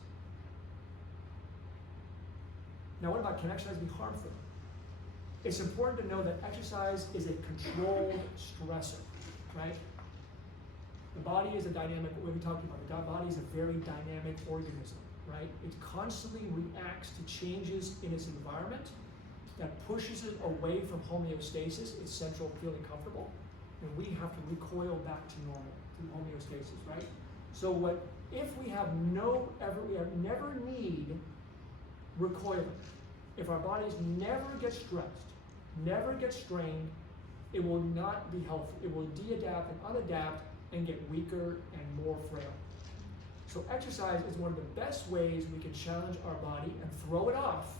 Now, what about, can exercise be harmful? It's important to know that exercise is a controlled stressor, right? The body is a dynamic, what are we talking about? The body is a very dynamic organism, right? It constantly reacts to changes in its environment that pushes it away from homeostasis, its central feeling comfortable, and we have to recoil back to normal, to homeostasis, right? So if we have never need recoiling, if our bodies never get stressed, never get strained, it will not be healthy. It will de-adapt and unadapt and get weaker and more frail. So exercise is one of the best ways we can challenge our body and throw it off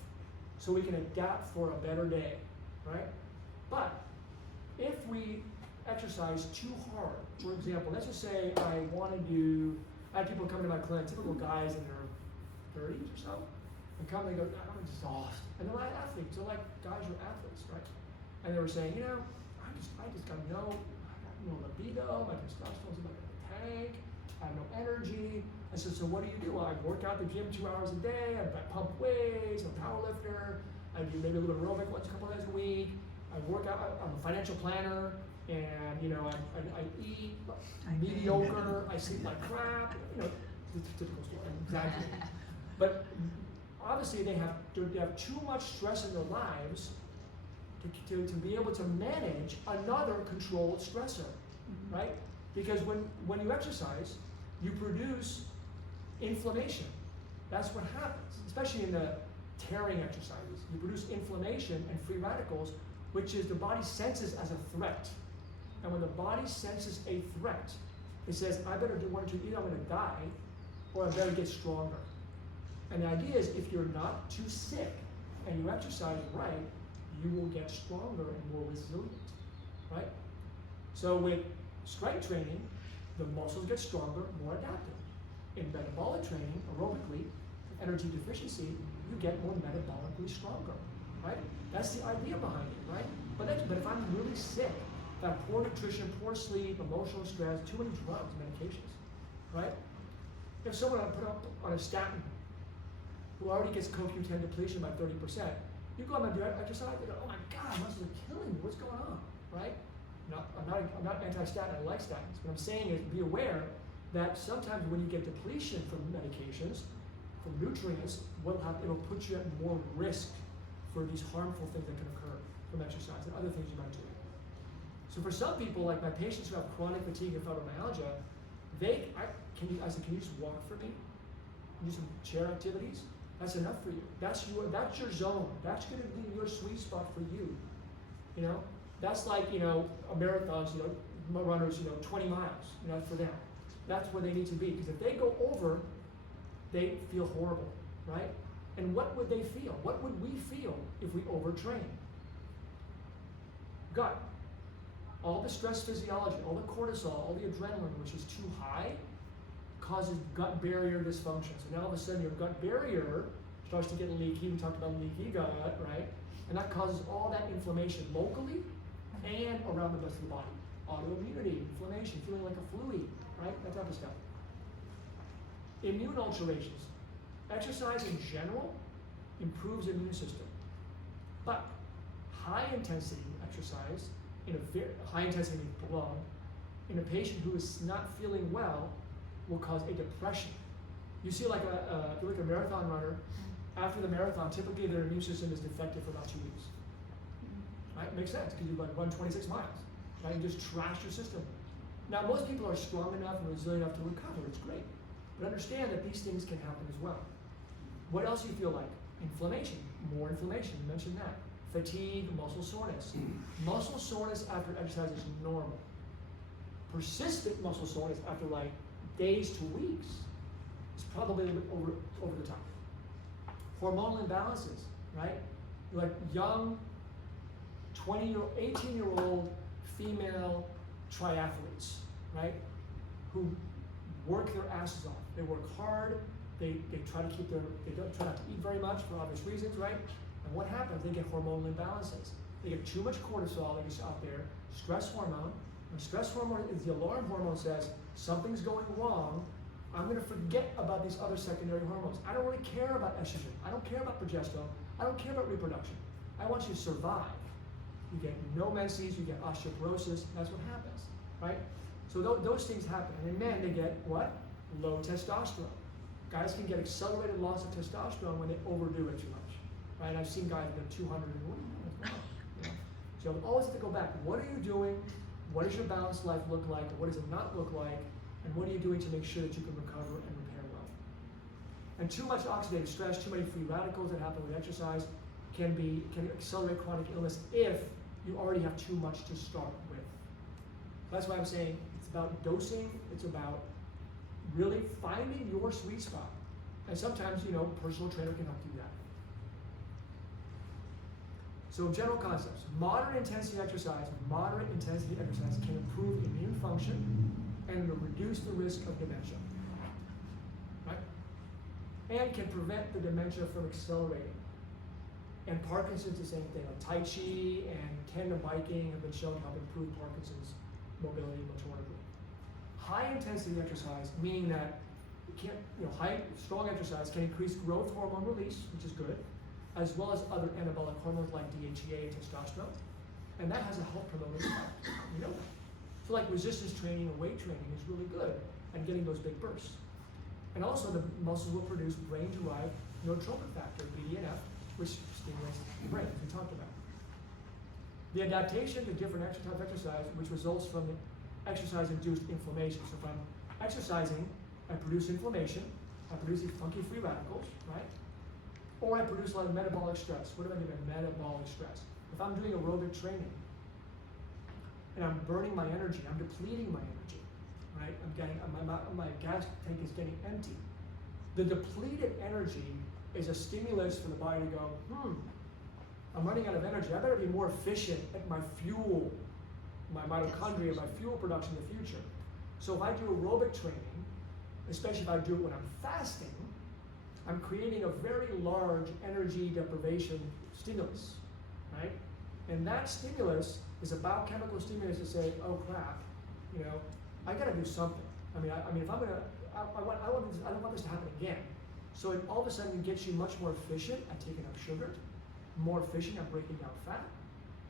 so we can adapt for a better day, right? But if we exercise too hard, for example, let's just say I have people come to my clinic, typical guys in their 30s or so, and come and they go, I'm exhausted. And they're like athletes, they're like, guys, you're athletes, right? And they were saying, I just got no libido, my testosterone's in my tank, I have no energy. I said, so what do you do? Well, I work out at the gym 2 hours a day, I pump weights, I'm a power lifter, I do maybe a little aerobic once, a couple days a week, I work out, I'm a financial planner, and I eat mediocre, I sleep like crap, the typical story, exactly. But obviously they have too much stress in their lives to be able to manage another controlled stressor, right? Because when you exercise, you produce inflammation. That's what happens, especially in the tearing exercises. You produce inflammation and free radicals, which is the body senses as a threat. And when the body senses a threat, it says, I better do one or two, either I'm going to die, or I better get stronger. And the idea is, if you're not too sick and you exercise right, you will get stronger and more resilient, right? So with strength training, the muscles get stronger, more adaptive. In metabolic training, aerobically, energy deficiency, you get more metabolically stronger, right? That's the idea behind it, right? But if I'm really sick, if I have poor nutrition, poor sleep, emotional stress, too many drugs, medications, right? If someone I put up on a statin who already gets CoQ10 depletion by 30%, you go on and do exercise, they go, oh my God, muscles are killing me, what's going on, right? I'm not anti-statin, I like statins. What I'm saying is, be aware that sometimes when you get depletion from medications, from nutrients, it'll put you at more risk for these harmful things that can occur from exercise and other things you might do. So for some people, like my patients who have chronic fatigue and fibromyalgia, can you just walk for me? Do some chair activities? That's enough for you. That's your zone. That's going to be your sweet spot for you. That's like, marathons, runners, 20 miles, for them. That's where they need to be. Because if they go over, they feel horrible, right? And what would they feel? What would we feel if we overtrain? Gut. All the stress physiology, all the cortisol, all the adrenaline, which is too high, causes gut barrier dysfunction. So now all of a sudden your gut barrier starts to get leaky. We talked about leaky gut, right? And that causes all that inflammation locally and around the rest of the body. Autoimmunity, inflammation, feeling like a flu-y, right? That type of stuff. Immune alterations. Exercise in general improves the immune system. But high intensity exercise, high intensity blood, in a patient who is not feeling well, will cause a depression. You see, if you look at a marathon runner, after the marathon, typically their immune system is defective for about 2 weeks. Right? Makes sense, because you run 26 miles. Right? You just trash your system. Now, most people are strong enough and resilient enough to recover. It's great. But understand that these things can happen as well. What else do you feel like? Inflammation. More inflammation. You mentioned that. Fatigue, muscle soreness. Muscle soreness after exercise is normal. Persistent muscle soreness after days to weeks is probably a little bit over the top. Hormonal imbalances, right? Like young 18-year-old female triathletes, right? Who work their asses off. They work hard. They try to keep they don't try not to eat very much for obvious reasons, right? And what happens? They get hormonal imbalances. They get too much cortisol that gets out there, stress hormone. And stress hormone is the alarm hormone says something's going wrong. I'm going to forget about these other secondary hormones. I don't really care about estrogen. I don't care about progesterone. I don't care about reproduction. I want you to survive. You get no menses, you get osteoporosis, that's what happens, right? So those things happen. And in men, they get what? Low testosterone. Guys can get accelerated loss of testosterone when they overdo it too much, right? I've seen guys get 200 and what are you doing? What's wrong? You know? So you always have to go back. What are you doing? What does your balanced life look like? Or what does it not look like? And what are you doing to make sure that you can recover and repair well? And too much oxidative stress, too many free radicals that happen with exercise can accelerate chronic illness if you already have too much to start with. That's why I'm saying it's about dosing, it's about really finding your sweet spot. And sometimes, a personal trainer can help do that. So general concepts. Moderate intensity exercise can improve immune function and reduce the risk of dementia. Right? And can prevent the dementia from accelerating. And Parkinson's the same thing. Like Tai Chi and tandem biking have been shown to help improve Parkinson's mobility and motority. High intensity exercise, meaning that strong exercise can increase growth hormone release, which is good, as well as other anabolic hormones like DHEA and testosterone. And that has a health promoting effect. You know that. So like resistance training or weight training is really good at getting those big bursts. And also the muscles will produce brain-derived neurotrophic factor, BDNF, which stimulates the brain, as we talked about. The adaptation to different types of exercise, which results from the exercise-induced inflammation. So if I'm exercising, I produce inflammation, I produce these funky free radicals, right? Or I produce a lot of metabolic stress. What do I mean by metabolic stress? If I'm doing aerobic training and I'm burning my energy, I'm depleting my energy, right? My gas tank is getting empty. The depleted energy is a stimulus for the body to go, I'm running out of energy. I better be more efficient at my fuel, my mitochondria, my fuel production in the future. So if I do aerobic training, especially if I do it when I'm fasting, I'm creating a very large energy deprivation stimulus, right? And that stimulus is a biochemical stimulus to say, oh crap, I gotta do something. I mean, if I'm gonna, I don't want this to happen again. So it all of a sudden gets you much more efficient at taking up sugar, more efficient at breaking down fat,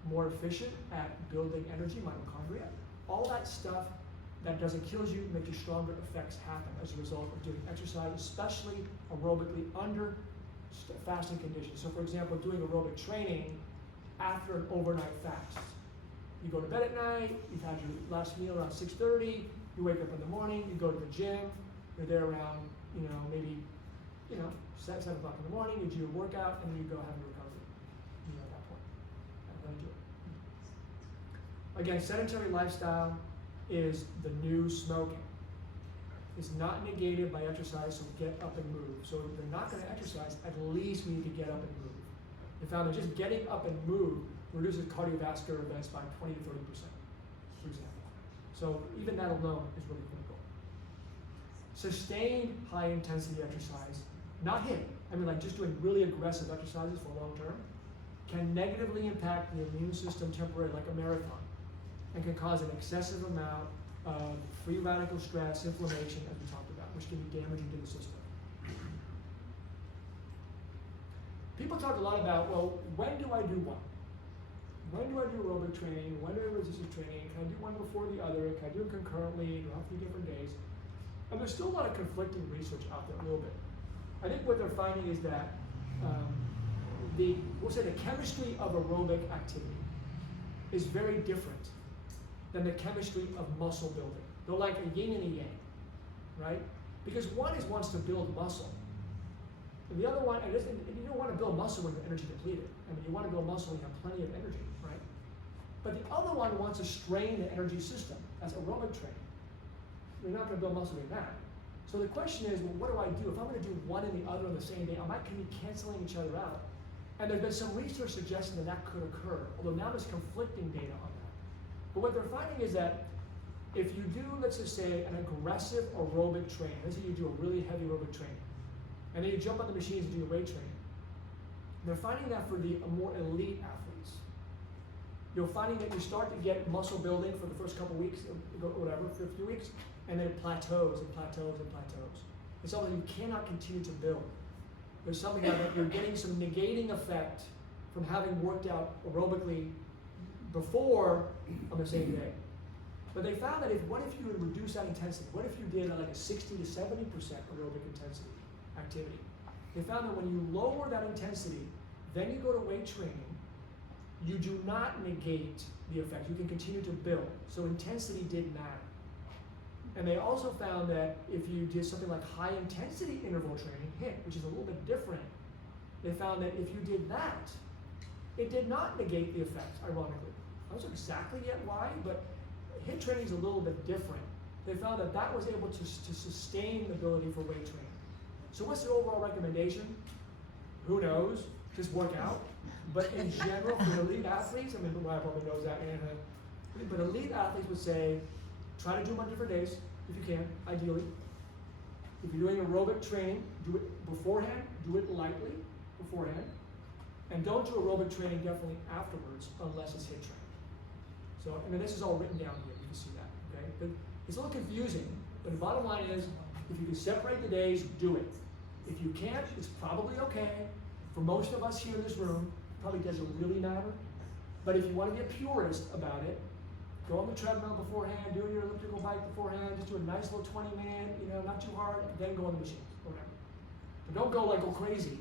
more efficient at building energy, mitochondria. All that stuff that doesn't kill you, makes you stronger effects happen as a result of doing exercise, especially aerobically under fasting conditions. So for example, doing aerobic training after an overnight fast. You go to bed at night, you've had your last meal around 6:30, you wake up in the morning, you go to the gym, you're there around, maybe 7 o'clock in the morning, you do your workout, and then you go have your recovery. At that point. I'm going to do it. Again, sedentary lifestyle is the new smoking. It's not negated by exercise, so get up and move. So if they're not going to exercise, at least we need to get up and move. They found that just getting up and move reduces cardiovascular events by 20 to 30%, for example. So even that alone is really critical. Sustained high intensity exercise, not HIIT, like just doing really aggressive exercises for long term, can negatively impact the immune system temporarily, like a marathon, and can cause an excessive amount of free radical stress, inflammation, as we talked about, which can be damaging to the system. People talk a lot about, well, when do I do what? When do I do aerobic training? When do I do resistance training? Can I do one before the other? Can I do it concurrently? Do I have to do different days? And there's still a lot of conflicting research out there a little bit. I think what they're finding is that the chemistry of aerobic activity is very different than the chemistry of muscle building. They're like a yin and a yang, right? Because one wants to build muscle. And the other one, and you don't want to build muscle when you're energy depleted. You want to build muscle when you have plenty of energy, right? But the other one wants to strain the energy system. That's aerobic training. You're not going to build muscle doing that. So the question is, well, what do I do? If I'm going to do one and the other on the same day, am I going to be canceling each other out? And there's been some research suggesting that could occur, although now there's conflicting data on that. But what they're finding is that if you do, let's just say, an aggressive aerobic training, let's say you do a really heavy aerobic training, and then you jump on the machines and do your weight training, they're finding that for the more elite athletes, you're finding that you start to get muscle building for the first couple weeks, whatever, for a few weeks, and then it plateaus and plateaus and plateaus. It's something you cannot continue to build. There's something that you're getting some negating effect from having worked out aerobically before on the same day. But they found that what if you would reduce that intensity? What if you did like a 60 to 70% aerobic intensity activity? They found that when you lower that intensity, then you go to weight training, you do not negate the effect. You can continue to build. So intensity did matter. And they also found that if you did something like high intensity interval training, HIIT, which is a little bit different, they found that if you did that, it did not negate the effects, ironically. I don't know exactly yet why, but HIIT training is a little bit different. They found that that was able to sustain the ability for weight training. So what's the overall recommendation? Who knows? Just work out. But in general, for elite athletes, I mean, Mariah probably knows that, but elite athletes would say, try to do them on different days, if you can, ideally. If you're doing aerobic training, do it beforehand, do it lightly beforehand, and don't do aerobic training definitely afterwards unless it's HIIT training. So, and then this is all written down here, you can see that, okay? But it's a little confusing, but the bottom line is, if you can separate the days, do it. If you can't, it's probably okay. For most of us here in this room, probably doesn't really matter. But if you want to be a purist about it, go on the treadmill beforehand, do your elliptical bike beforehand, just do a nice little 20-minute, not too hard, and then go on the machines, or whatever. But don't go crazy,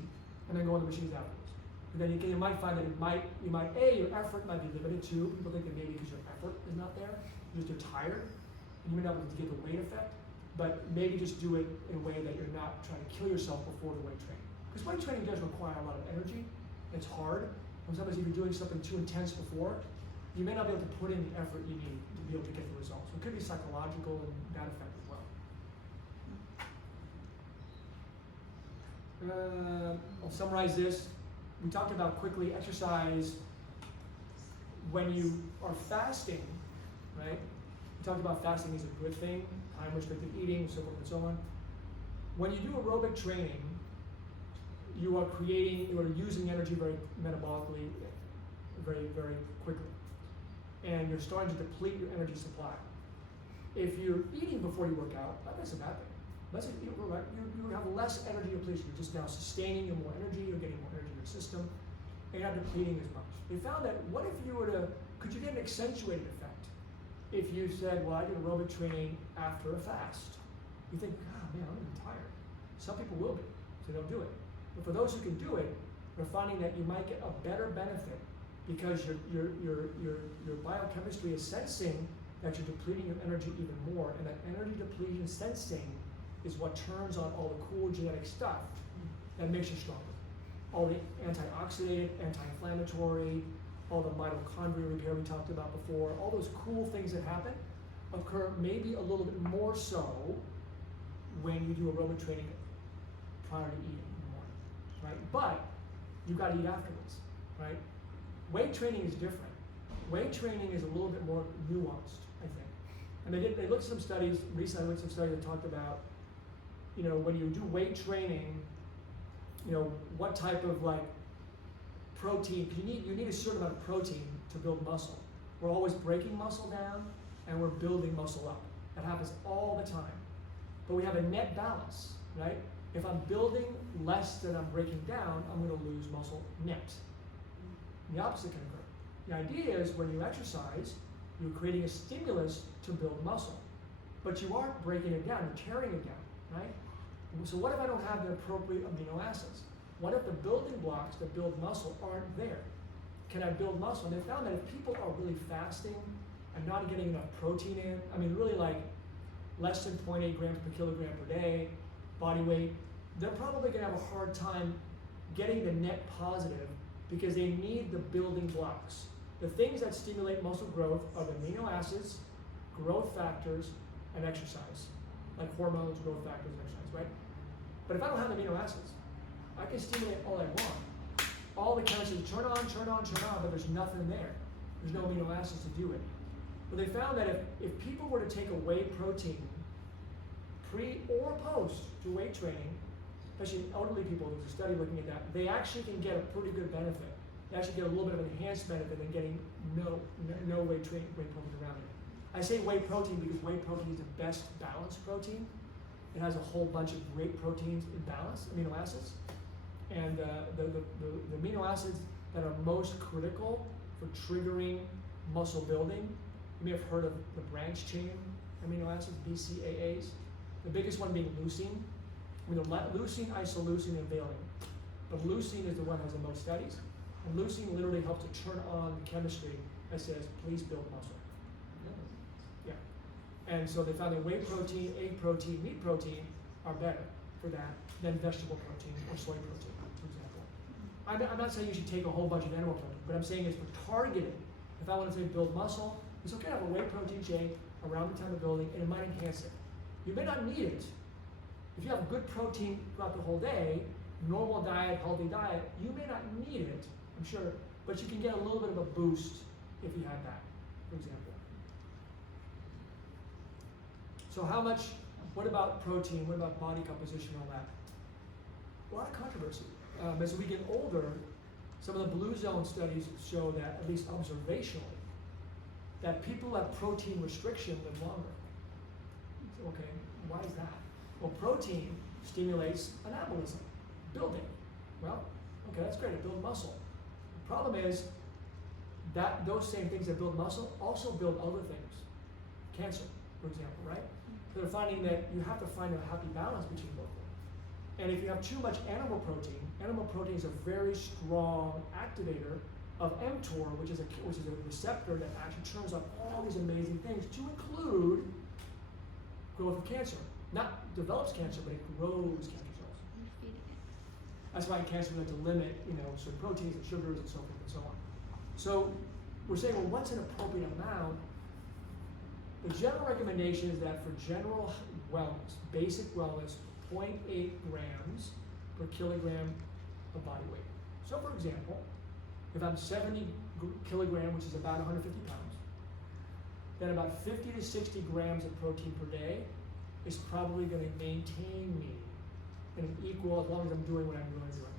and then go on the machines afterwards. And then you might find that your effort might be limited too. People think that maybe because your effort is not there, you're tired, and you may not be able to get the weight effect, but maybe just do it in a way that you're not trying to kill yourself before the weight training. Because weight training does require a lot of energy, it's hard, and sometimes if you're doing something too intense before, you may not be able to put in the effort you need to be able to get the results. So it could be psychological and that effect as well. I'll summarize this. We talked about quickly exercise when you are fasting, right? We talked about fasting is a good thing, time restricted eating, so forth and so on. When you do aerobic training, you are using energy very metabolically, very, very quickly. And you're starting to deplete your energy supply. If you're eating before you work out, that's a bad thing. You have less energy depletion. You're just now sustaining your more energy, you're getting more energy in your system, and you're not depleting as much. They found that could you get an accentuated effect? If you said, well, I do aerobic training after a fast. You think, oh man, I'm really tired. Some people will be, so they'll do it. But for those who can do it, they're finding that you might get a better benefit because your biochemistry is sensing that you're depleting your energy even more, and that energy depletion sensing is what turns on all the cool genetic stuff that makes you stronger. All the antioxidant, anti-inflammatory, all the mitochondrial repair we talked about before, all those cool things that happen occur maybe a little bit more so when you do aerobic training prior to eating in the morning, right? But you got to eat afterwards, right? Weight training is different. Weight training is a little bit more nuanced, I think. And they looked at some studies, recently I looked at some studies that talked about, when you do weight training, what type of protein, because you need a certain amount of protein to build muscle. We're always breaking muscle down and we're building muscle up. That happens all the time. But we have a net balance, right? If I'm building less than I'm breaking down, I'm going to lose muscle net. The opposite can occur. The idea is when you exercise, you're creating a stimulus to build muscle. But you aren't breaking it down, you're tearing it down, right? So what if I don't have the appropriate amino acids? What if the building blocks that build muscle aren't there? Can I build muscle? And they found that if people are really fasting and not getting enough protein in, really less than 0.8 grams per kilogram per day, body weight, they're probably going to have a hard time getting the net positive because they need the building blocks. The things that stimulate muscle growth are the amino acids, growth factors, and exercise, like hormones, growth factors, and exercise, right? But if I don't have the amino acids, I can stimulate all I want. All the chemistry turn on, but there's nothing there. There's no amino acids to do it. But they found that if people were to take a whey protein pre or post to weight training, especially elderly people, there's a study looking at that, they actually can get a pretty good benefit. They actually get a little bit of an enhanced benefit than getting no whey protein around it. I say whey protein because whey protein is the best balanced protein. It has a whole bunch of great proteins in balance, amino acids. And the amino acids that are most critical for triggering muscle building, you may have heard of the branch chain amino acids, BCAAs. The biggest one being leucine. Leucine, isoleucine, and valine. But leucine is the one that has the most studies. And leucine literally helps to turn on the chemistry that says, please build muscle. Yeah. And so they found that whey protein, egg protein, meat protein are better for that than vegetable protein or soy protein, for example. I'm not saying you should take a whole bunch of animal protein, but I'm saying is for targeting. If I want to say build muscle, it's okay to have a whey protein shake around the time of building, and it might enhance it. You may not need it. If you have good protein throughout the whole day, normal diet, healthy diet, you may not need it, I'm sure, but you can get a little bit of a boost if you have that, for example. So what about protein? What about body composition and all that? A lot of controversy. As we get older, some of the blue zone studies show that, at least observationally, that people who have protein restriction live longer. So, okay, why is that? Well, protein stimulates anabolism, building. Well, okay, that's great, it builds muscle. The problem is that those same things that build muscle also build other things. Cancer, for example, right? So they're finding that you have to find a happy balance between both of them. And if you have too much animal protein is a very strong activator of mTOR, which is a receptor that actually turns on all these amazing things, to include growth of cancer. Not develops cancer, but it grows cancer cells. That's why in cancer we have to limit, certain proteins and sugars and so forth and so on. So we're saying, well, what's an appropriate amount? The general recommendation is that for general wellness, basic wellness, 0.8 grams per kilogram of body weight. So for example, if I'm 70 kilograms, which is about 150 pounds, then about 50 to 60 grams of protein per day is probably going to maintain me in an equal, as long as I'm doing what I'm really doing.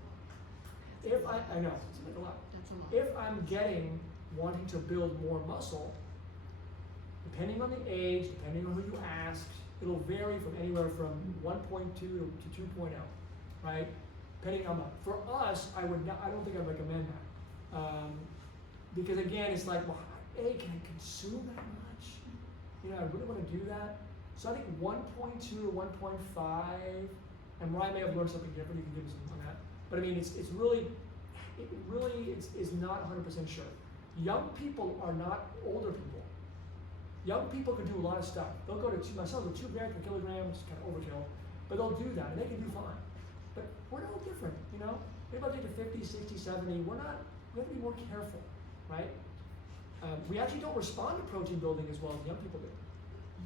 If I know, it's like a lot. That's a lot. If I'm wanting to build more muscle, depending on the age, depending on who you ask, it'll vary from anywhere from 1.2 to 2.0, right? Depending on for us, I don't think I'd recommend that. Because again, it's like, well, can I consume that much? I really want to do that. So I think 1.2 to 1.5, and Ryan may have learned something different, you can give me something on that. But I mean, it's really not 100% sure. Young people are not older people. Young people can do a lot of stuff. They'll go to 2 grams per kilogram, which is kind of overkill, but they'll do that, and they can do fine. But we're no different, Maybe I'll take to 50, 60, 70, we have to be more careful, right? We actually don't respond to protein building as well as young people do.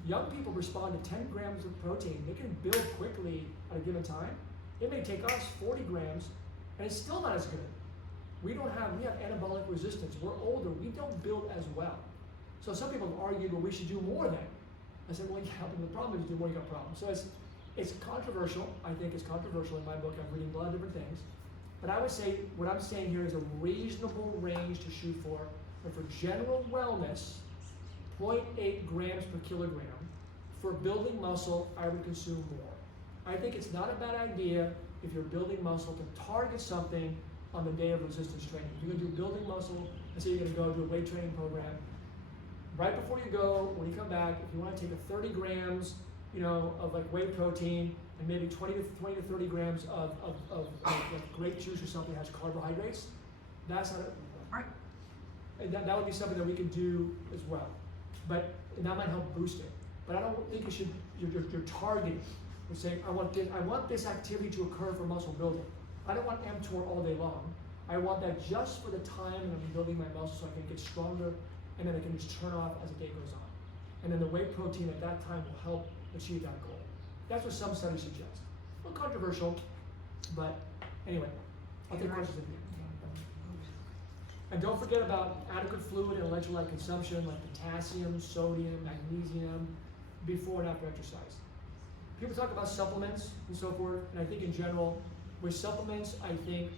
Young people respond to 10 grams of protein. They can build quickly at a given time. It may take us 40 grams, and it's still not as good. We have anabolic resistance. We're older, we don't build as well. So some people have argued, well, we should do more then. I said, well, yeah, but the problem is you do more, you got problems. So it's controversial. I think it's controversial in my book. I'm reading a lot of different things. But I would say, what I'm saying here is a reasonable range to shoot for. And for general wellness, 0.8 grams per kilogram. For building muscle, I would consume more. I think it's not a bad idea, if you're building muscle, to target something on the day of resistance training. You're going to do building muscle, and say you're going to go do a weight training program. Right before you go, when you come back, if you want to take a 30 grams, of like whey protein, and maybe 20 to 30 grams of like grape juice or something that has carbohydrates, that's not Right. and that would be something that we can do as well. But that might help boost it. But I don't think you're targeting. You're saying, I want this activity to occur for muscle building. I don't want mTOR all day long. I want that just for the time that I'm building my muscle so I can get stronger, and then I can just turn off as the day goes on. And then the whey protein at that time will help achieve that goal. That's what some studies suggest. A little controversial, but anyway, I'll take questions if you And don't forget about adequate fluid and electrolyte consumption like potassium, sodium, magnesium before and after exercise. People talk about supplements and so forth, and I think in general, with supplements, I think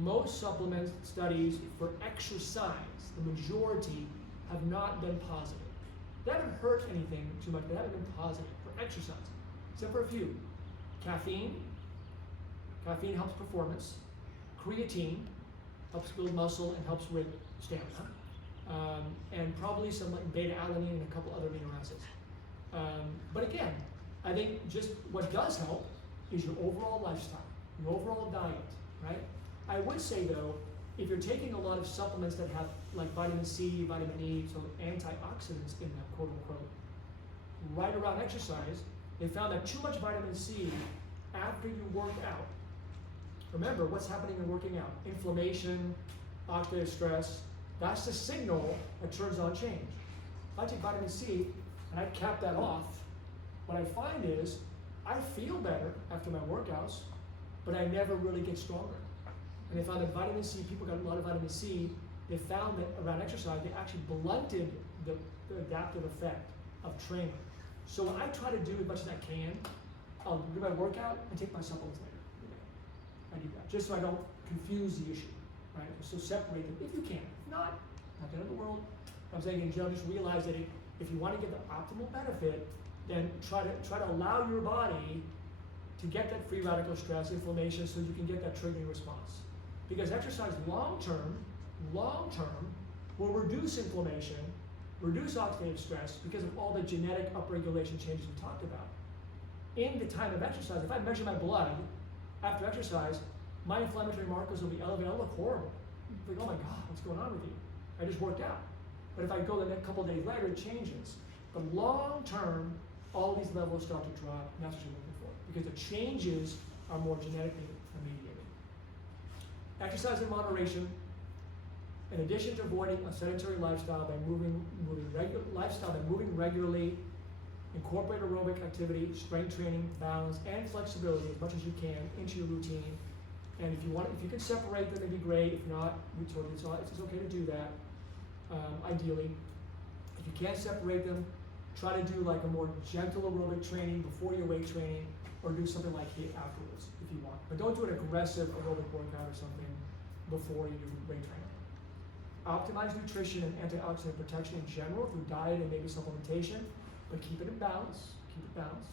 most supplement studies for exercise, the majority, have not been positive. They haven't hurt anything too much, but they haven't been positive for exercise, except for a few. Caffeine helps performance. Creatine helps build muscle and helps with stamina. And probably some like beta-alanine and a couple other amino acids. But again, I think just what does help is your overall lifestyle, your overall diet, right? I would say though, if you're taking a lot of supplements that have like vitamin C, vitamin E, so antioxidants in them, quote unquote, right around exercise, they found that too much vitamin C after you work out. Remember, what's happening in working out? Inflammation, oxidative stress, that's the signal that turns on change. If I take vitamin C and I cap that off, what I find is I feel better after my workouts, but I never really get stronger. And they found that vitamin C, people got a lot of vitamin C, they found that around exercise, they actually blunted the adaptive effect of training. So when I try to do as much as I can, I'll do my workout and take my supplements later. I do that, just so I don't confuse the issue, right? So separate them if you can. If not the end of the world. I'm saying in general, just realize that if you want to get the optimal benefit, then try to allow your body to get that free radical stress, inflammation, so you can get that triggering response. Because exercise long term will reduce inflammation, reduce oxidative stress because of all the genetic upregulation changes we talked about. In the time of exercise, if I measure my blood after exercise, my inflammatory markers will be elevated. I'll look horrible. Like, oh my God, what's going on with you? I just worked out. But if I go the next couple of days later, it changes. But long term, all these levels start to drop, and that's what you're looking for. Because the changes are more genetically mediated. Exercise in moderation. In addition to avoiding a sedentary lifestyle by moving regularly, incorporate aerobic activity, strength training, balance, and flexibility as much as you can into your routine. And if you can separate them, it'd be great. If not, we told you it's okay to do that. Ideally, if you can't separate them, try to do like a more gentle aerobic training before your weight training, or do something like HIIT afterwards if you want. But don't do an aggressive aerobic workout or something before you do weight training. Optimize nutrition and antioxidant protection in general through diet and maybe supplementation, but keep it in balance. Keep it balanced.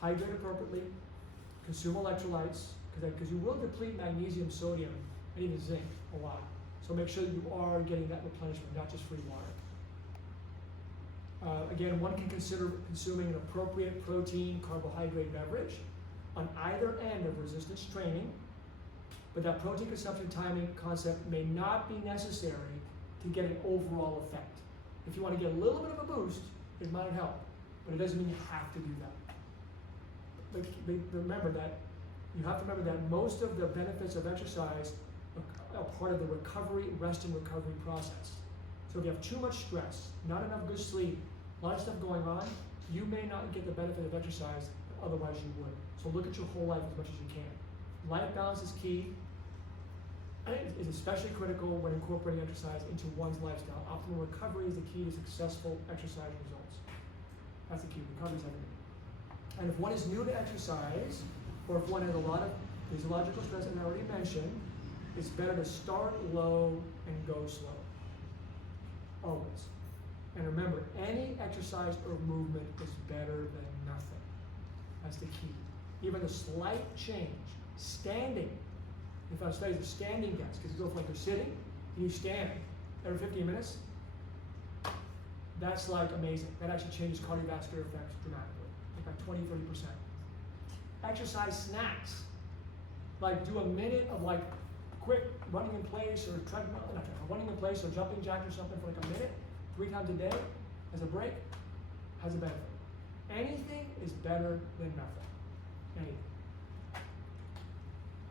Hydrate appropriately. Consume electrolytes, because you will deplete magnesium, sodium, and even zinc a lot. So make sure that you are getting that replenishment, not just free water. Again, one can consider consuming an appropriate protein, carbohydrate beverage on either end of resistance training, but that protein consumption timing concept may not be necessary to get an overall effect. If you want to get a little bit of a boost, it might help, but it doesn't mean you have to do that. But remember that you have to remember that most of the benefits of exercise are part of the rest and recovery process. So if you have too much stress, not enough good sleep, a lot of stuff going on, you may not get the benefit of exercise that otherwise you would. So look at your whole life as much as you can. Life balance is key, and it is especially critical when incorporating exercise into one's lifestyle. Optimal recovery is the key to successful exercise results. That's the key. Recovery is everything. And if one is new to exercise, or if one has a lot of physiological stress, and I already mentioned, it's better to start low and go slow. Always. And remember, any exercise or movement is better than nothing. That's the key. Even a slight change. Standing. In fact, studies of standing desk, because you go from like you're sitting, and you stand every 15 minutes. That's like amazing. That actually changes cardiovascular effects dramatically, like by 20-30%. Exercise snacks. Like do a minute of like quick running in place or running in place or jumping jack or something for like a minute, 3 times a day as a break, has a benefit. Anything is better than nothing. Anything.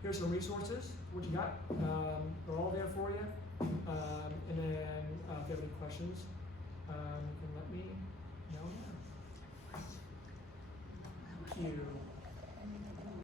Here's some resources. What you got? They're all there for you. And then if you have any questions, you can let me know now. Thank you.